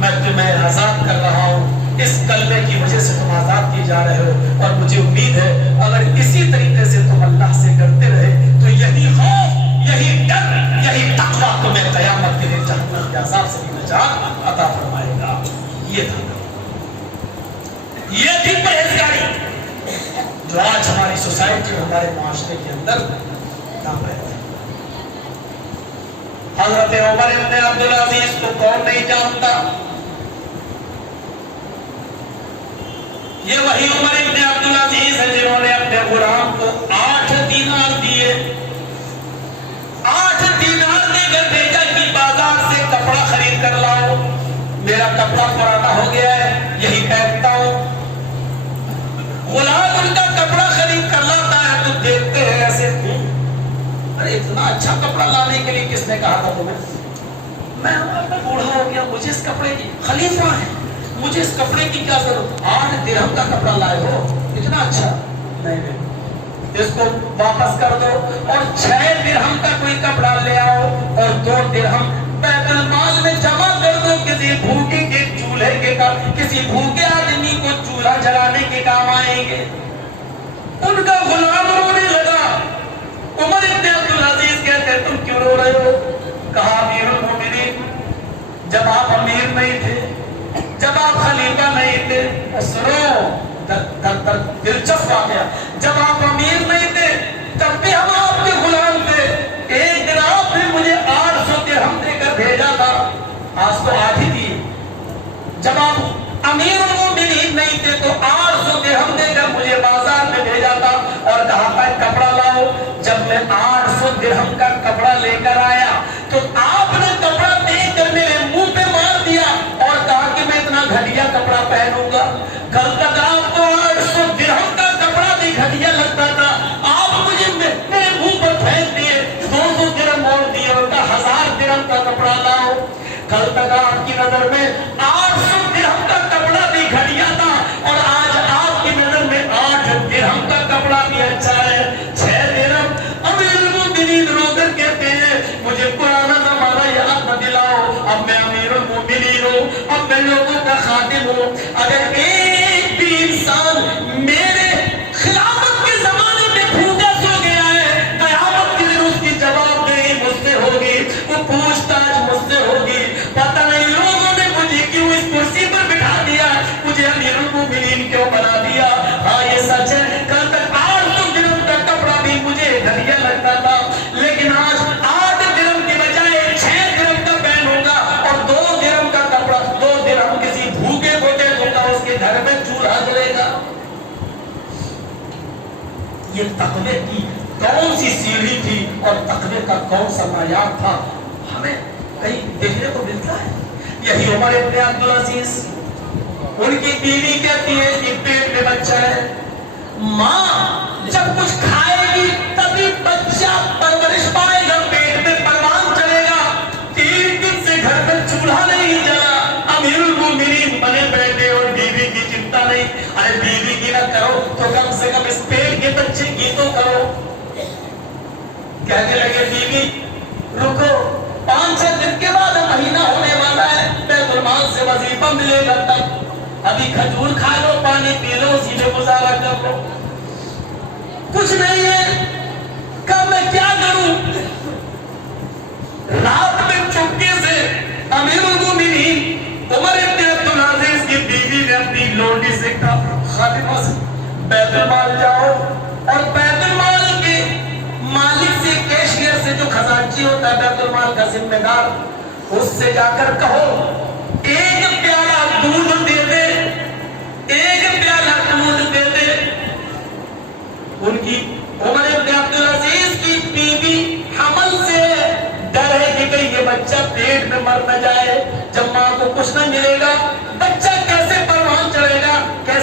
میں تمہیں آزاد کر رہا ہوں, اس کلمے کی وجہ سے تم آزاد کیے جا رہے ہو. اور مجھے امید ہے اگر اسی طریقے سے تم اللہ سے کرتے رہے تو یہی خوف, یہی ڈر, یہی تقویٰ تمہیں قیامت کے دن جہنم کے عذاب سے بھی نجات عطا فرمائے گا. یہ تھی پرہیزگاری جو آج ہماری سوسائٹی اور ہمارے معاشرے کے اندر کام رہے. حضرت عمر ابن عبدالعزیز کو کون نہیں جانتا؟ یہ وہی عمر ابن عبدالعزیز ہے جنہوں نے اپنے غلام کو 8 دینار دیے. 8 دینار دے کر بھیجا کہ بازار سے کپڑا خرید کر لاؤ, میرا کپڑا پرانا ہو گیا ہے یہی پہنتا ہوں. غلام ان کا کپڑا خرید کر لاتا ہے تو دیکھتے ہیں ایسے, ارے اتنا اچھا کپڑا لانے کے لیے کس نے کہا تھا تمہیں؟ میں بوڑھا ہو گیا, مجھے اس کپڑے کی, خلیفہ ہے, مجھے اس کپڑے کی کیا ضرورت, 8 درہم کا کپڑا لائے ہو اتنا اچھا, نہیں اس کو واپس کر دو اور 6 درہم کا کوئی کپڑا لے آؤ اور 2 درہم بیت المال میں جمع کر دو, کسی بھوکے کے چولہے کے کام, کسی بھوکے آدمی کو چولہا جلانے کے کام آئیں گے. ان کا غلام رونے لگا. عمر ابن عبدالعزیز کہتے تم کیوں رو رہے ہو؟ کہا امیر المومنین, جب آپ امیر نہیں تھے, جب آپ خلیفہ نہیں تھے, سنو دلچسپ واقعہ, جب آپ امیر نہیں تھے تب بھی ہم آپ کے غلام تھے. ایک دن آپ نے مجھے 800 درہم دے کر بھیجا تھا, آج تو 8 ہی دیے. جب آپ امیر المومنین نہیں تھے تو 800 درہم دے کر مجھے بازار میں بھیجا تھا اور کہا تھا کپڑا لاؤ. جب میں 800 درہم کا کپڑا لے کر آیا تو آپ نے کپڑا دے کر میرے منہ پہ مار دیا اور کہا کہ میں اتنا گھٹیا کپڑا پہنوں گا. کل تک آپ کو 800 درہم کا کپڑا بھی گھٹیا لگتا تھا, آپ مجھے میرے منہ پر پھینک دیے, 200 درہم اور دیے اور کہا 1000 درہم کا کپڑا لاؤ. کل تک آپ کی نظر میں 800 درہم کا کپڑا بھی گھٹیا تھا اور آج آپ کی نظر میں 8 درہم کا کپڑا بھی اچھا ہے. 6 درہم. امیر المومنین رو کر کہتے ہیں مجھے پرانا زمانہ یاد نہ دلاؤ, اب میں امیر المومنین ہوں, اب میں لوگوں کا خادم ہوں. اگر ایک بھی انسان میرے خلافت کے زمانے میں بھوکا سو گیا ہے, قیامت کے دن اس کی جواب دہی مجھ سے ہوگی, وہ پوچھ تاچھ مجھ سے ہوگی. پتہ نہیں لوگوں نے مجھے کیوں اس کرسی پر بٹھا دیا, مجھے امیر المومنین کیوں بنا دیا. ہاں یہ سچ ہے, کل تک 800 درہم کا کپڑا بھی مجھے گھٹیا لگتا تھا, لیکن آج 8 درہم کی بجائے 6 درہم کا پہنوں گا اور 2 درہم کا کپڑا, 2 درہم کسی بھوکے کو دے دوں گا, اس کے گھر میں چولہا جلے گا. یہ تقوی کی کون سی سیڑھی تھی اور تقوی کا کون سا معیار تھا, ہمیں کہیں دیکھنے کو ملتا ہے. یہی عمر ابن عبدالعزیز, ان کی بیوی کہتی ہے کہ پیٹ میں بچہ ہے, ماں جب کچھ کھائے گی تبھی بچہ پرورش پائے گا, پیٹ میں پروان چلے گا. 3 دن سے گھر میں چولہا نہیں جلا. امیر المومنین بنے بیٹھے اور بیوی کی چنتا نہیں. ارے بیوی کی نہ کرو تو کم سے کم اس پیٹ کے بچے کی تو کرو. کہنے لگے بیوی رکو, 5-6 دن کے بعد مہینہ ہونے والا ہے, بیت المال سے وظیفہ ملے گا, تب ابھی کھجور کھا لو, پانی پی لو, اسی میں گزارا کر لو. کچھ نہیں ہے, کب میں کیا کروں. رات میں چپکے سے امیر المومنین عمر ابن عبدالعزیز کی بیوی نے اپنی لونڈی سے کہا خادمہ سے بیت المال جاؤ اور بیت المال کے مالک سے, کیشیئر سے, جو خزانچی ہوتا ہے بیت المال کا ذمہ دار, اس سے جا کر کہو 1 پیالہ دودھ دے دے, 1 پیالہ دودھ دے دے. ان کی عمر ابن عبدالعزیز کی بیوی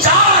4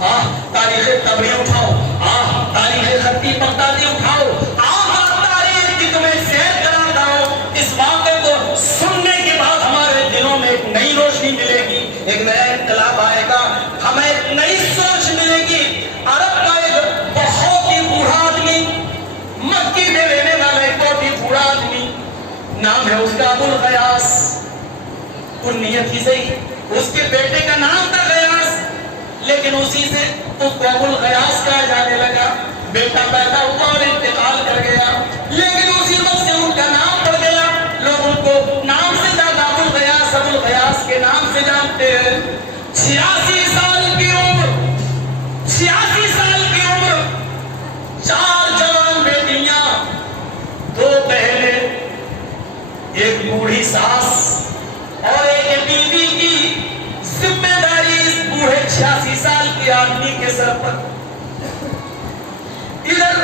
تاریخ تبری اٹھاؤ، تاریخ خطی بغدادی اٹھاؤ، تاریخ کی تمہیں سیر کراتا ہوں۔ اس واقعے کو سننے کے بعد ہمارے دلوں میں ایک نئی روشنی ملے گی، ایک نیا انقلاب آئے گا، ہمیں ایک نئی سوچ ملے گی۔ عرب کا ایک بہت ہی بوڑھا آدمی، مکی میں رہنے والا ایک بہت ہی بوڑھا آدمی، نام ہے اس کا ابو الغیاس، کنیت ہی صحیح، اس کے بیٹے کا نام تھا غیاس، لیکن اسی سے اس کو ابو الغیاس کہا جانے لگا۔ بیٹا پیدا ہوا اور انتقال کر گیا، لیکن اسی وقت سے ان کا نام پڑ گیا، لوگ ان کو نام سے زیادہ ابو الغیاس کے نام سے جانتے ہیں۔ 86 سال کی عمر، 86 سال کی عمر، 4 جوان بیٹیاں، 2 بہنیں، ایک بوڑھی ساس اور ایک بیوی کی ذمہ داری اس بوڑھے 86 سال کے آدمی کے سر پر۔ ادھر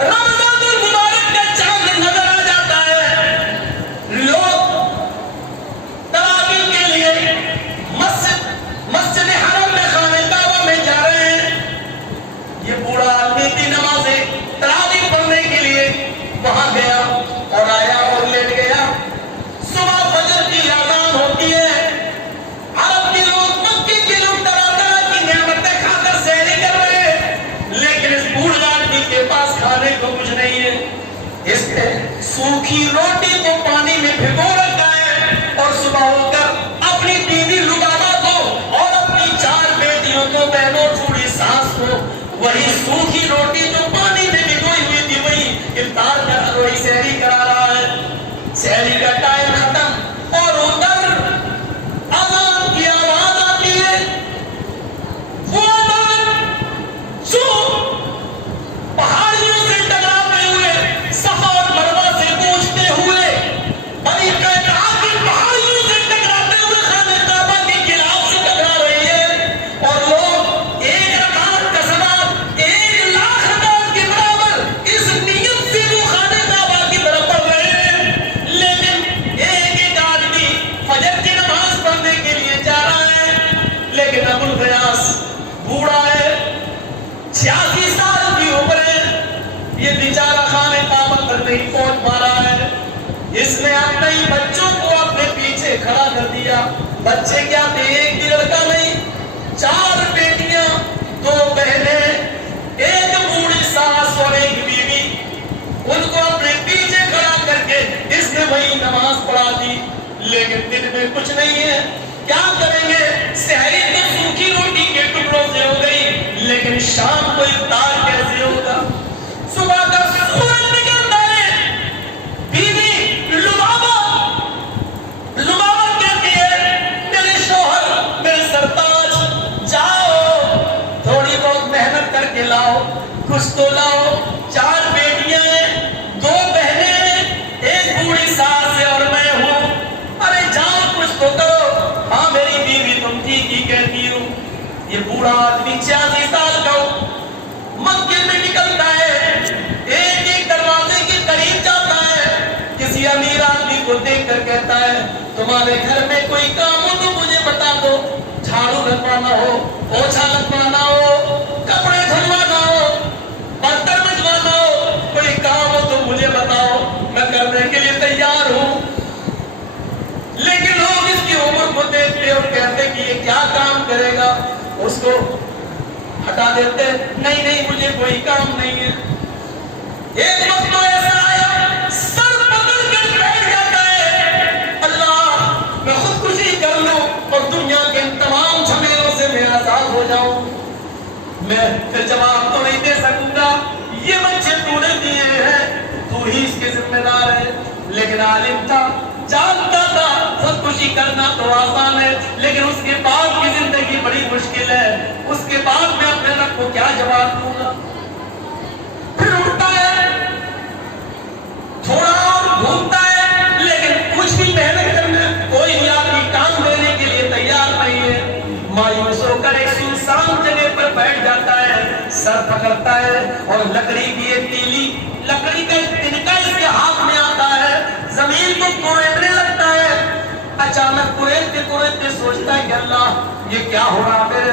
رمضان المبارک کا چاند نظر آ جاتا ہے، لوگ تراویح کے لیے مسجد حرم میں خانہ کعبہ میں جا رہے ہیں۔ یہ بوڑھا آدمی بھی نمازیں تراویح پڑھنے کے لیے وہاں گیا اور آیا اور لیٹ گیا۔ صبح فجر کی اذان ہوتی ہے، عرب کے لوگ، مکے کے لوگ طرح طرح کی نعمتیں کھا کر سحری کر رہے ہیں، لیکن اس بوڑھے آدمی کے پاس کھانے کو کچھ نہیں ہے۔ اس نے سوکھی روٹی کو پانی میں بھگو رکھا ہے اور صبح ہو کر اپنی بیوی لبابہ کو اور اپنی 4 بیٹیوں کو، بہنوں، بوڑھی ساس کو وہی سوکھی روٹی جو پانی میں بھگوئی ہوئی تھی وہی افطار کر، وہی سحری کرا رہا ہے۔ سحری کا ٹائم ختم اور ادھر اذان کی آواز آتی ہے، وہ اذان جو پہاڑیوں سے ٹکراتے ہوئے، صفا اور مروہ سے گونجتے ہوئے، بنی قینقاع کی پہاڑیوں سے ٹکراتے ہوئے خانہ کعبہ کے گلاف سے ٹکرا رہی ہے، اور لوگ ایک رکعت کا ثواب 1 لاکھ رکعت کے برابر اس نیت سے وہ خانہ کعبہ کی طرف بڑھ رہے ہیں، لیکن ایک آدمی فجر کی نماز پڑھنے کے لیے جا رہا ہے، لیکن ابو الغیاس بوڑھا ہے، 86 سال کی عمر ہے، یہ بیچارہ خانہ کعبہ تک نہیں پہنچ پا رہا ہے۔ اس نے اپنے ہی بچوں کو اپنے پیچھے کھڑا کر دیا۔ بچے کیا تھے؟ ایک بھی لڑکا نہیں، 4 بیٹیاں، 2 بہنیں، ایک بوڑھی ساس اور ایک بیوی، ان کو اپنے پیچھے کھڑا کر کے اس نے وہی نماز پڑھا دی، لیکن دن میں کچھ نہیں ہے، کیا کریں گے؟ سحری تو سوکھی روٹی کے ٹکڑوں سے ہو گئی، لیکن شام کو افطار کیسے ہوگا؟ صبح کا سورج نکلتا ہے، بیوی لبابہ کہتی ہے، میرے شوہر، میرے سرتاج، جاؤ تھوڑی بہت محنت کر کے لاؤ، کچھ تو لاؤ، 4 بیٹیاں ہیں، 2 بہنیں ہیں، ایک بوڑھی ساس ہے اور میں ہوں، ارے جاؤ کچھ تو کرو۔ ہاں میری بیوی تم ٹھیک ہی کہتی ہو۔ یہ بوڑھا آدمی 86 سال کا مکے میں نکلتا ہے، ایک دروازے کے قریب جاتا ہے، کسی امیر آدمی کو دیکھ کر کہتا ہے، تمہارے گھر میں کوئی کام ہو تو مجھے بتا دو، جھاڑو لگوانا ہو، پوچھا لگوانا ہو، کپڑے دھلوانا ہو، برتن مجوانا ہو، کوئی کام ہو تو مجھے بتاؤ، میں کرنے کے لیے تیار ہوں۔ لیکن لوگ اس کی عمر کو دیکھتے اور کہتے کہ یہ کیا کام کرے گا، اس کو ہٹا دیتے، نہیں نہیں مجھے کوئی کام نہیں ہے۔ ایک وقت تو ایسا آیا، سر پکڑ کر بیٹھ جاتا ہے، اللہ میں خودکشی کر لوں اور دنیا کے ان تمام جھمیلوں سے میں آزاد ہو جاؤں، میں پھر جواب تو نہیں دے سکوں گا، یہ بچے تو نے دیے ہیں، تو ہی اس کے ذمہ دار ہے۔ لیکن عالم تھا، جانتا تھا خودکشی کرنا تو آسان ہے، لیکن اس کے بعد کی زندگی بڑی مشکل ہے، اس کے بعد میں اپنے رب کو کیا جواب دوں گا؟ پھر اٹھتا ہے، تھوڑا اور گھومتا ہے، لیکن کچھ بھی محنت کرنا، کوئی بھی آدمی کام دینے کے لیے تیار نہیں ہے۔ مایوس ہو کر ایک سنسان جگہ پر بیٹھ جاتا ہے، سر پکڑتا ہے اور لکڑی کی ایک تیلی، لکڑی کا ایک تنکا اس کے ہاتھ میں آتا ہے، زمین کو کوڑنے لگتا ہے۔ اچانک کوڑتے کوڑتے سوچتا ہے کہ اللہ یہ کیا ہو رہا میرے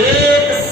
1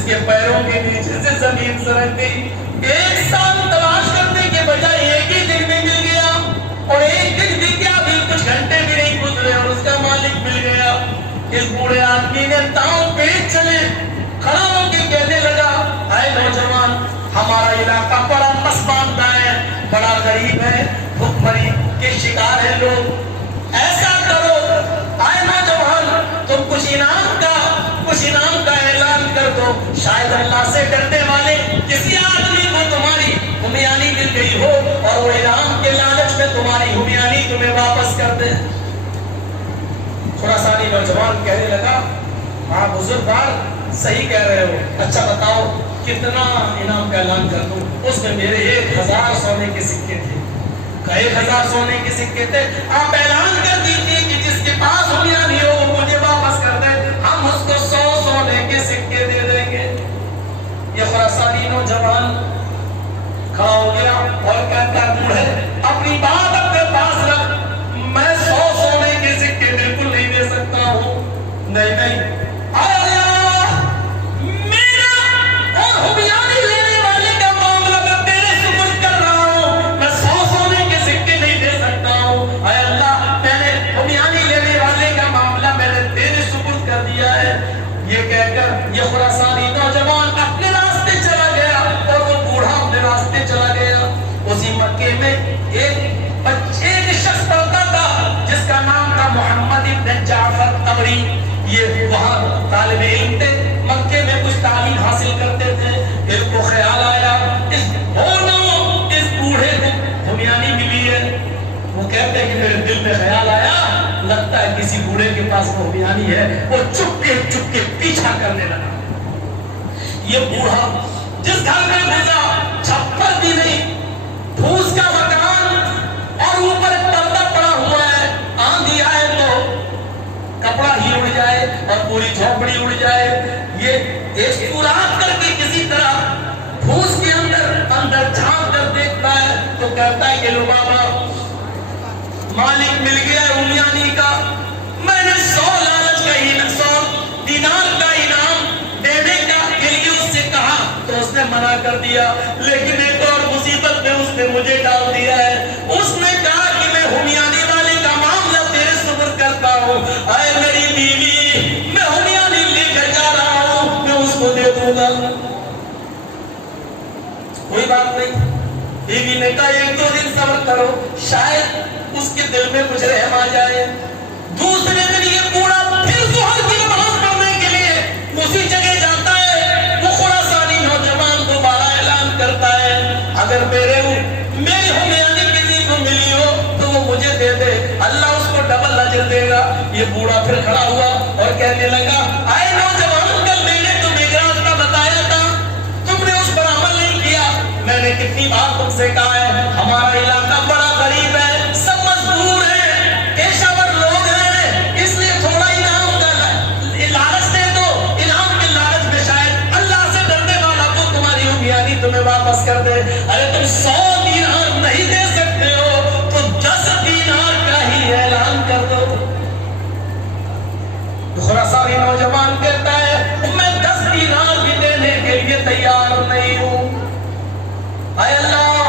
جس کے پیروں کے نیچے سے زمین سرک گئی. 1 سال تلاش کرنے کے بجائے ایک ہی دن میں مل گیا, اور ایک دن بھی کیا بھی کچھ گھنٹے بھی نہیں گزرے اور اس کا مالک مل گیا. اس بوڑھے آدمی نے تاؤں پیٹ چلے کھڑا ہو کے کہنے لگا, اے نوجوان, ہمارا علاقہ بڑا پسماندہ ہے, بڑا غریب ہے, بھوک مری کے شکار ہیں لوگ. ایسا کرو, اے نوجوان, تم کچھ انعام کا اعلان کر دو. شاید اللہ سے ڈرنے والے کسی آدمی کو تمہاری ہمیانی مل گئی ہو اور وہ انعام کے لالچ میں تمہاری ہمیانی تمہیں واپس کر دے. خراسانی نوجوان کہنے لگا, ہاں بزرگوار, صحیح کہہ رہے ہو, اچھا بتاؤ کتنا انعام کا اعلان کر دوں. اس میں میرے 1000 سونے کے سکے تھے. 1000 سونے کے سکے تھے. آپ اعلان کر دیجیے کہ جس کے پاس ہمیانی ہو وہ مجھے واپس کر دے, ہم اس کو 100 سونے کے سکے دے دیں گے. یہ خراسانی نوجوان کھڑا ہو گیا اور کہتا ہے, بوڑھے اپنی بات اپنے پاس رکھ, میں 100 سونے کے سکے بالکل نہیں دے سکتا ہوں. نہیں, اللہ, میرا اور ہمیانی لینے والے کا معاملہ میں تیرے سپرد کر رہا ہوں, میں 100 سونے کے سکے نہیں دے سکتا ہوں. اے اللہ, میں نے ہمیانی لینے والے کا معاملہ میں نے تیرے سپرد کر دیا ہے. یہ کہہ کر یہ خراسانی نوجوان اپنے راستے چلا گیا اور وہ بوڑھا اپنے راستے چلا گیا. اسی مکے میں ایک شخص پڑھتا تھا جس کا نام تھا محمد ابن جعفر طبری. یہ وہاں طالب علم تھے, مکے میں کچھ تعلیم حاصل کرتے تھے. ان کو خیال آیا اس بوڑھے کو ہمیانی ملی ہے. وہ کہتے ہیں کہ میرے دل میں خیال آیا, لگتا ہے کسی بوڑھے کے پاس وہ ہمیانی ہے. وہ چپ کے پیچھا کرنے لگا. یہ بوڑھا جس گھر میں گزرا, چھپر بھی نہیں, پھوس کا مکان اور اوپر پردہ پڑا ہوا ہے, آندھی آئے تو کپڑا ہی اڑ جائے اور پوری جھوپڑی اڑ جائے. یہ ایک سوراخ کر کے کسی طرح پھوس کے اندر جھانک کر دیکھتا ہے تو کہتا ہے کہ لو بابا, مالک مل گیا ہے ہمیانی کا. میں نے 100 لالچ کا 100 دینار کا انعام دینے کا کے لیے اس سے کہا تو اس نے منع کر دیا. لیکن ایک اور مصیبت میں اس نے مجھے ڈال دیا ہے. اس نے کہا کہ میں ہمیانی والے کا معاملہ تیرے سپرد کرتا ہوں. اے میری بیوی, میں ہمیانی لے کر جا رہا ہوں, میں اس کو دے دوں گا. کوئی بات نہیں. بیوی نے کہا 1-2 دن صبر کرو, شاید اس کے دل میں کچھ رحم آ جائے. دوسرے دن یہ بوڑھا پھر ظہر کی نماز پڑھنے کے لیے اسی جگہ جاتا ہے. وہ خراسانی نوجوان دوبارہ اعلان کرتا ہے, اگر میری ہمیانی کسی کو ملی ہو تو وہ مجھے دے دے, اللہ اس کو ڈبل اجر دے گا. یہ بوڑھا پھر کھڑا ہوا اور کہنے لگا, اے نوجوان, کل میں نے تمہیں ایک راستہ بتایا تھا, تم نے اس پر عمل نہیں کیا. میں نے کتنی بار تم سے کہا ہے ہمارا علاقہ بڑا غریب ہے, سب مزدور ہیں, پیشہ ور لوگ ہیں, اس لیے تھوڑا انعام کا لالچ دے دو. انعام کے لالچ میں شاید اللہ سے ڈرنے والا کو تمہاری ہمیانی تمہیں واپس کر دے. ارے تم 100 دینار نہیں دے سکتے ہو تو 10 دینار کا ہی اعلان کر دو. خراسانی نوجوان کہتا ہے میں 10 دینار بھی دینے کے لیے تیار نہیں ہوں. اے اللہ,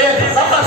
1000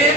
1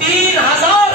3000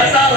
1000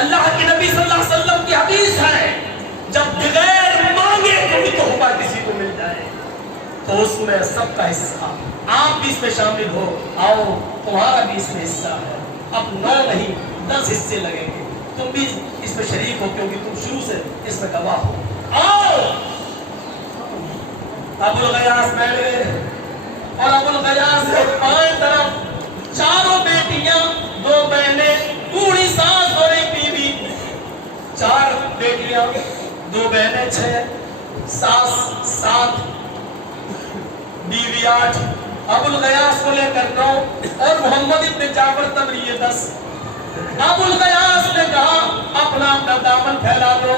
اللہ کے نبی صلی اللہ علیہ وسلم کی حدیث ہے جب بغیر مانگے کوئی تحفہ کسی کو مل جائے تو اس میں سب کا حصہ، آپ بھی اس میں شامل ہو، آؤ تمہارا بھی اس میں حصہ ہے، اب 9 نہیں 10 حصے لگیں گے، تم بھی اس میں شریک ہو کیونکہ تم شروع سے اس میں گواہ ہو، آؤ۔ ابو الغیاث بیٹھ گئے اور ابو الغیاث کے بائیں طرف 4 بیٹیاں 2 بہنیں، بوڑھی ساس اور ایک بیوی، 4 بیٹیاں 2 بہنیں 6، ساس 7، بیوی 8، ابو الغیاث کو لے کر 9 اور محمد ابن جعفر تمری 10۔ ابو الغیاث نے کہا اپنا دامن پھیلا دو،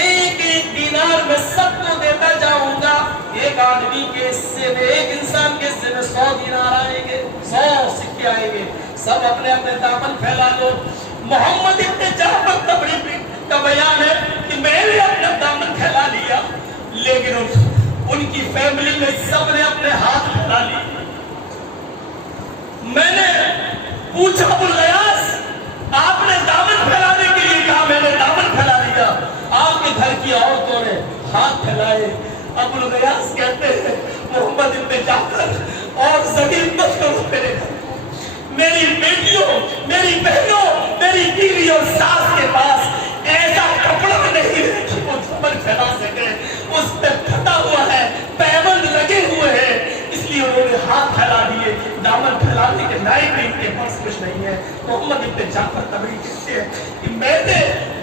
ایک دینار میں سب کو دیتا جاؤں گا، ایک آدمی کے حصے میں، ایک انسان کے حصے میں 100 دینار آئیں گے، 100 سکے آئیں گے، سب اپنے اپنے دامن پھیلا دو۔ محمد ابن جعفر تبری کا بیان ہے کہ میں نے اپنا دامن پھیلا لیا، لیکن ان کی فیملی میں سب نے اپنے ہاتھ پھیلا لیے۔ میں نے پوچھا ابو الغیاث آپ نے دامن پھیلانے کے لیے کہا، میں نے دامن پھیلا لیا، آپ کے گھر کی عورتوں نے ہاتھ پھیلائے۔ ابو الغیاث کہتے ہیں محمد ابن جعفر اور زمین مت کرو میرے گھر، میری بیٹیوں، میری بہنوں، میری بیوی اور ساس کے پاس ایسا کپڑا نہیں ہے کہ وہ دامن پھیلا سکے، اس پہ پھٹا ہوا ہے، پیبند لگے ہوئے ہیں، اس لیے انہوں نے ہاتھ پھیلا دیے، دامن پھیلانے کے لائق بھی ان کے پاس کچھ نہیں ہے۔ محمد ابن جعفر تبری کہتے ہیں کہ میں نے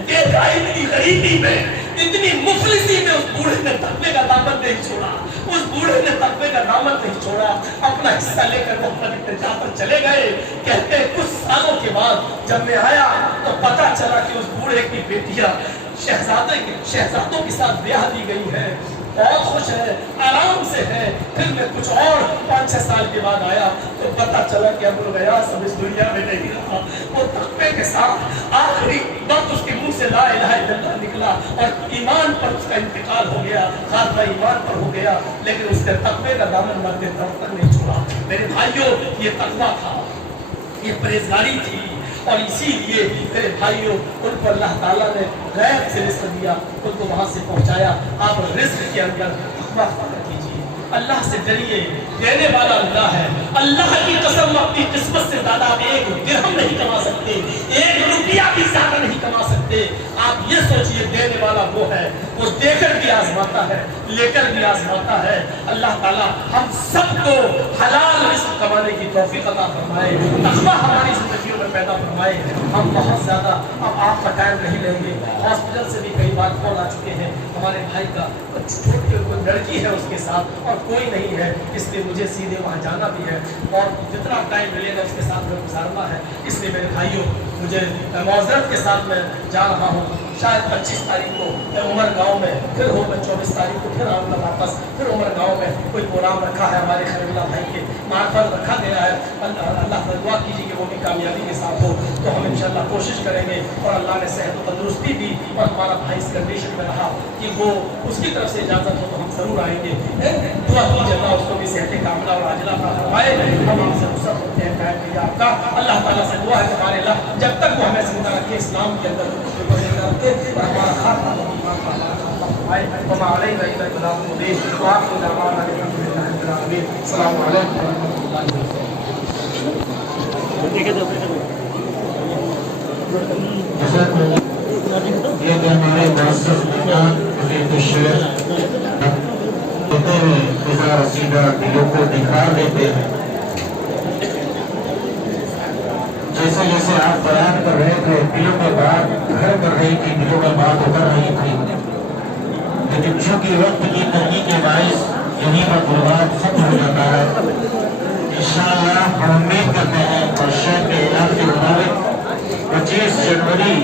دیکھا اتنی غریبی میں، اتنی مفلسی میں اس بوڑھے نے تقوی کا دامن نہیں چھوڑا، اس بوڑھے نے تقوی کا دامن نہیں چھوڑا، اپنا حصہ لے کر محمد ابن جعفر چلے گئے۔ کہتے ہیں کچھ سالوں کے بعد جب میں آیا تو پتا چلا کہ اس بوڑھے کی بیٹیاں شہزادوں کے ساتھ بیاہ دی گئی ہے، بہت خوش ہے، آرام سے ہے۔ پھر میں کچھ اور 5-6 سال کے بعد آیا تو پتا چلا کہ ابو الغیاث اب اس دنیا میں نہیں رہا، وہ تقوی کے ساتھ آخری وقت اس کے منہ سے لا الہ الا اللہ نکلا اور ایمان پر اس کا انتقال ہو گیا، خاتمہ ایمان پر ہو گیا، لیکن اس نے تقوی کا دامن مرتے دم تک نہیں چھوڑا۔ میرے بھائیوں، یہ تقوی تھا، یہ پرہیزگاری تھی، اور اسی لیے میرے بھائیوں ان کو اللہ تعالیٰ نے غیب سے رزق دیا، ان کو وہاں سے پہنچایا۔ آپ رزق کے اندر تقویٰ پیدا کیجیے، اللہ سے ڈریے، دینے والا اللہ ہے۔ اللہ کی قسم اپنی قسمت سے زیادہ آپ 1 درہم نہیں کما سکتے، 1 روپیہ بھی زیادہ نہیں کما سکتے۔ آپ یہ سوچئے دینے والا وہ ہے، وہ دے کر بھی آزماتا ہے، لے کر بھی آزماتا ہے۔ اللہ تعالیٰ ہم سب کو حلال رزق کمانے کی توفیق عطا فرمائے، تقویٰ ہماری زندگیوں میں پیدا فرمائے۔ ہم بہت زیادہ اب آپ کا ٹائم نہیں لیں گے، ہاسپٹل سے بھی کئی بار فون آ چکے ہیں، ہمارے بھائی کا چھوٹی کوئی لڑکی ہے اس کے ساتھ اور کوئی نہیں ہے، اس لیے مجھے سیدھے وہاں جانا بھی ہے اور جتنا ٹائم ملے گا اس کے ساتھ میں گزارنا ہے۔ اس لیے میرے بھائیوں مجھے معذرت کے ساتھ میں جا رہا ہوں، شاید 25 تاریخ کو میں عمر گاؤں میں پھر ہوں، میں 24 تاریخ کو پھر آؤں گا واپس، پھر عمر گاؤں میں کوئی پروگرام رکھا ہے ہمارے خلیل اللہ بھائی کے معرفت رکھا گیا ہے۔ اللہ سے دعا کیجیے کہ وہ بھی کامیابی کے ساتھ ہو، تو ہم انشاءاللہ کوشش کریں گے، اور اللہ نے صحت و تندرستی دی اور ہمارا بھائی اس کنڈیشن میں رہا کہ وہ اس کی طرف سے اجازت ہو تو ہم ضرور آئیں گے۔ دعا کیجیے اللہ اس کو بھی صحت کاملہ اور عاجلہ عطا فرمائے۔ ہم آپ سے رخصت ہوتے ہیں قائم کیجیے آپ کا، اللہ تعالیٰ سے دعا ہے کہ ہمارے اللہ جب تک وہ ہمیں زندہ رکھے اسلام کے اندر رکھے اور ہمارا خاتمہ ایمان پر فرمائے۔ وما علینا الا البلاغ المبین، وآخر دعوانا الحمد للہ رب العالمین۔ السلام علیکم ورحمۃ اللہ وبرکاتہ۔ یہ کہ ہمارے معزز مہمان فضیلت الشیخ ہوتے ہوئے خدا رسیدہ دلوں کو نکھار دیتے ہیں۔ جیسے جیسے آپ بیان کر رہے تھے دلوں میں بات گھر کر رہی تھی، دلوں میں بات اتر رہی تھی، لیکن چونکہ وقت کی تنگی کے باعث یہیں پر پروگرام ختم ہو جاتا ہے۔ انشاءاللہ ہم امید کرتے ہیں اور شیخ کے اعلان کے مطابق 25 جنوری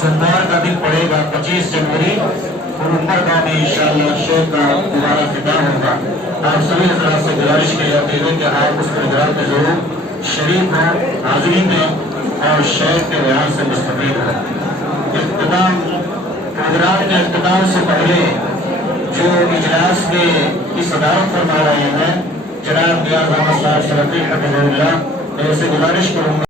سوموار کا دن پڑے گا، 25 جنوری اور عمر گاؤں میں انشاءاللہ شیخ کا دوبارہ خطاب ہوگا۔ آپ سبھی حضرات سے گزارش کی جاتی ہے کہ آپ اس پروگرام میں ضرور شریک ہوں، حاضری میں اور شیخ کے بیان سے مستفید ہوں۔ پروگرام کے اختتام سے پہلے جو اجلاس میں کی صدارت فرما رہے ہیں جناب نیاز احمد صاحب سلفی حفظہ اللہ، میں اسے گزارش کروں گا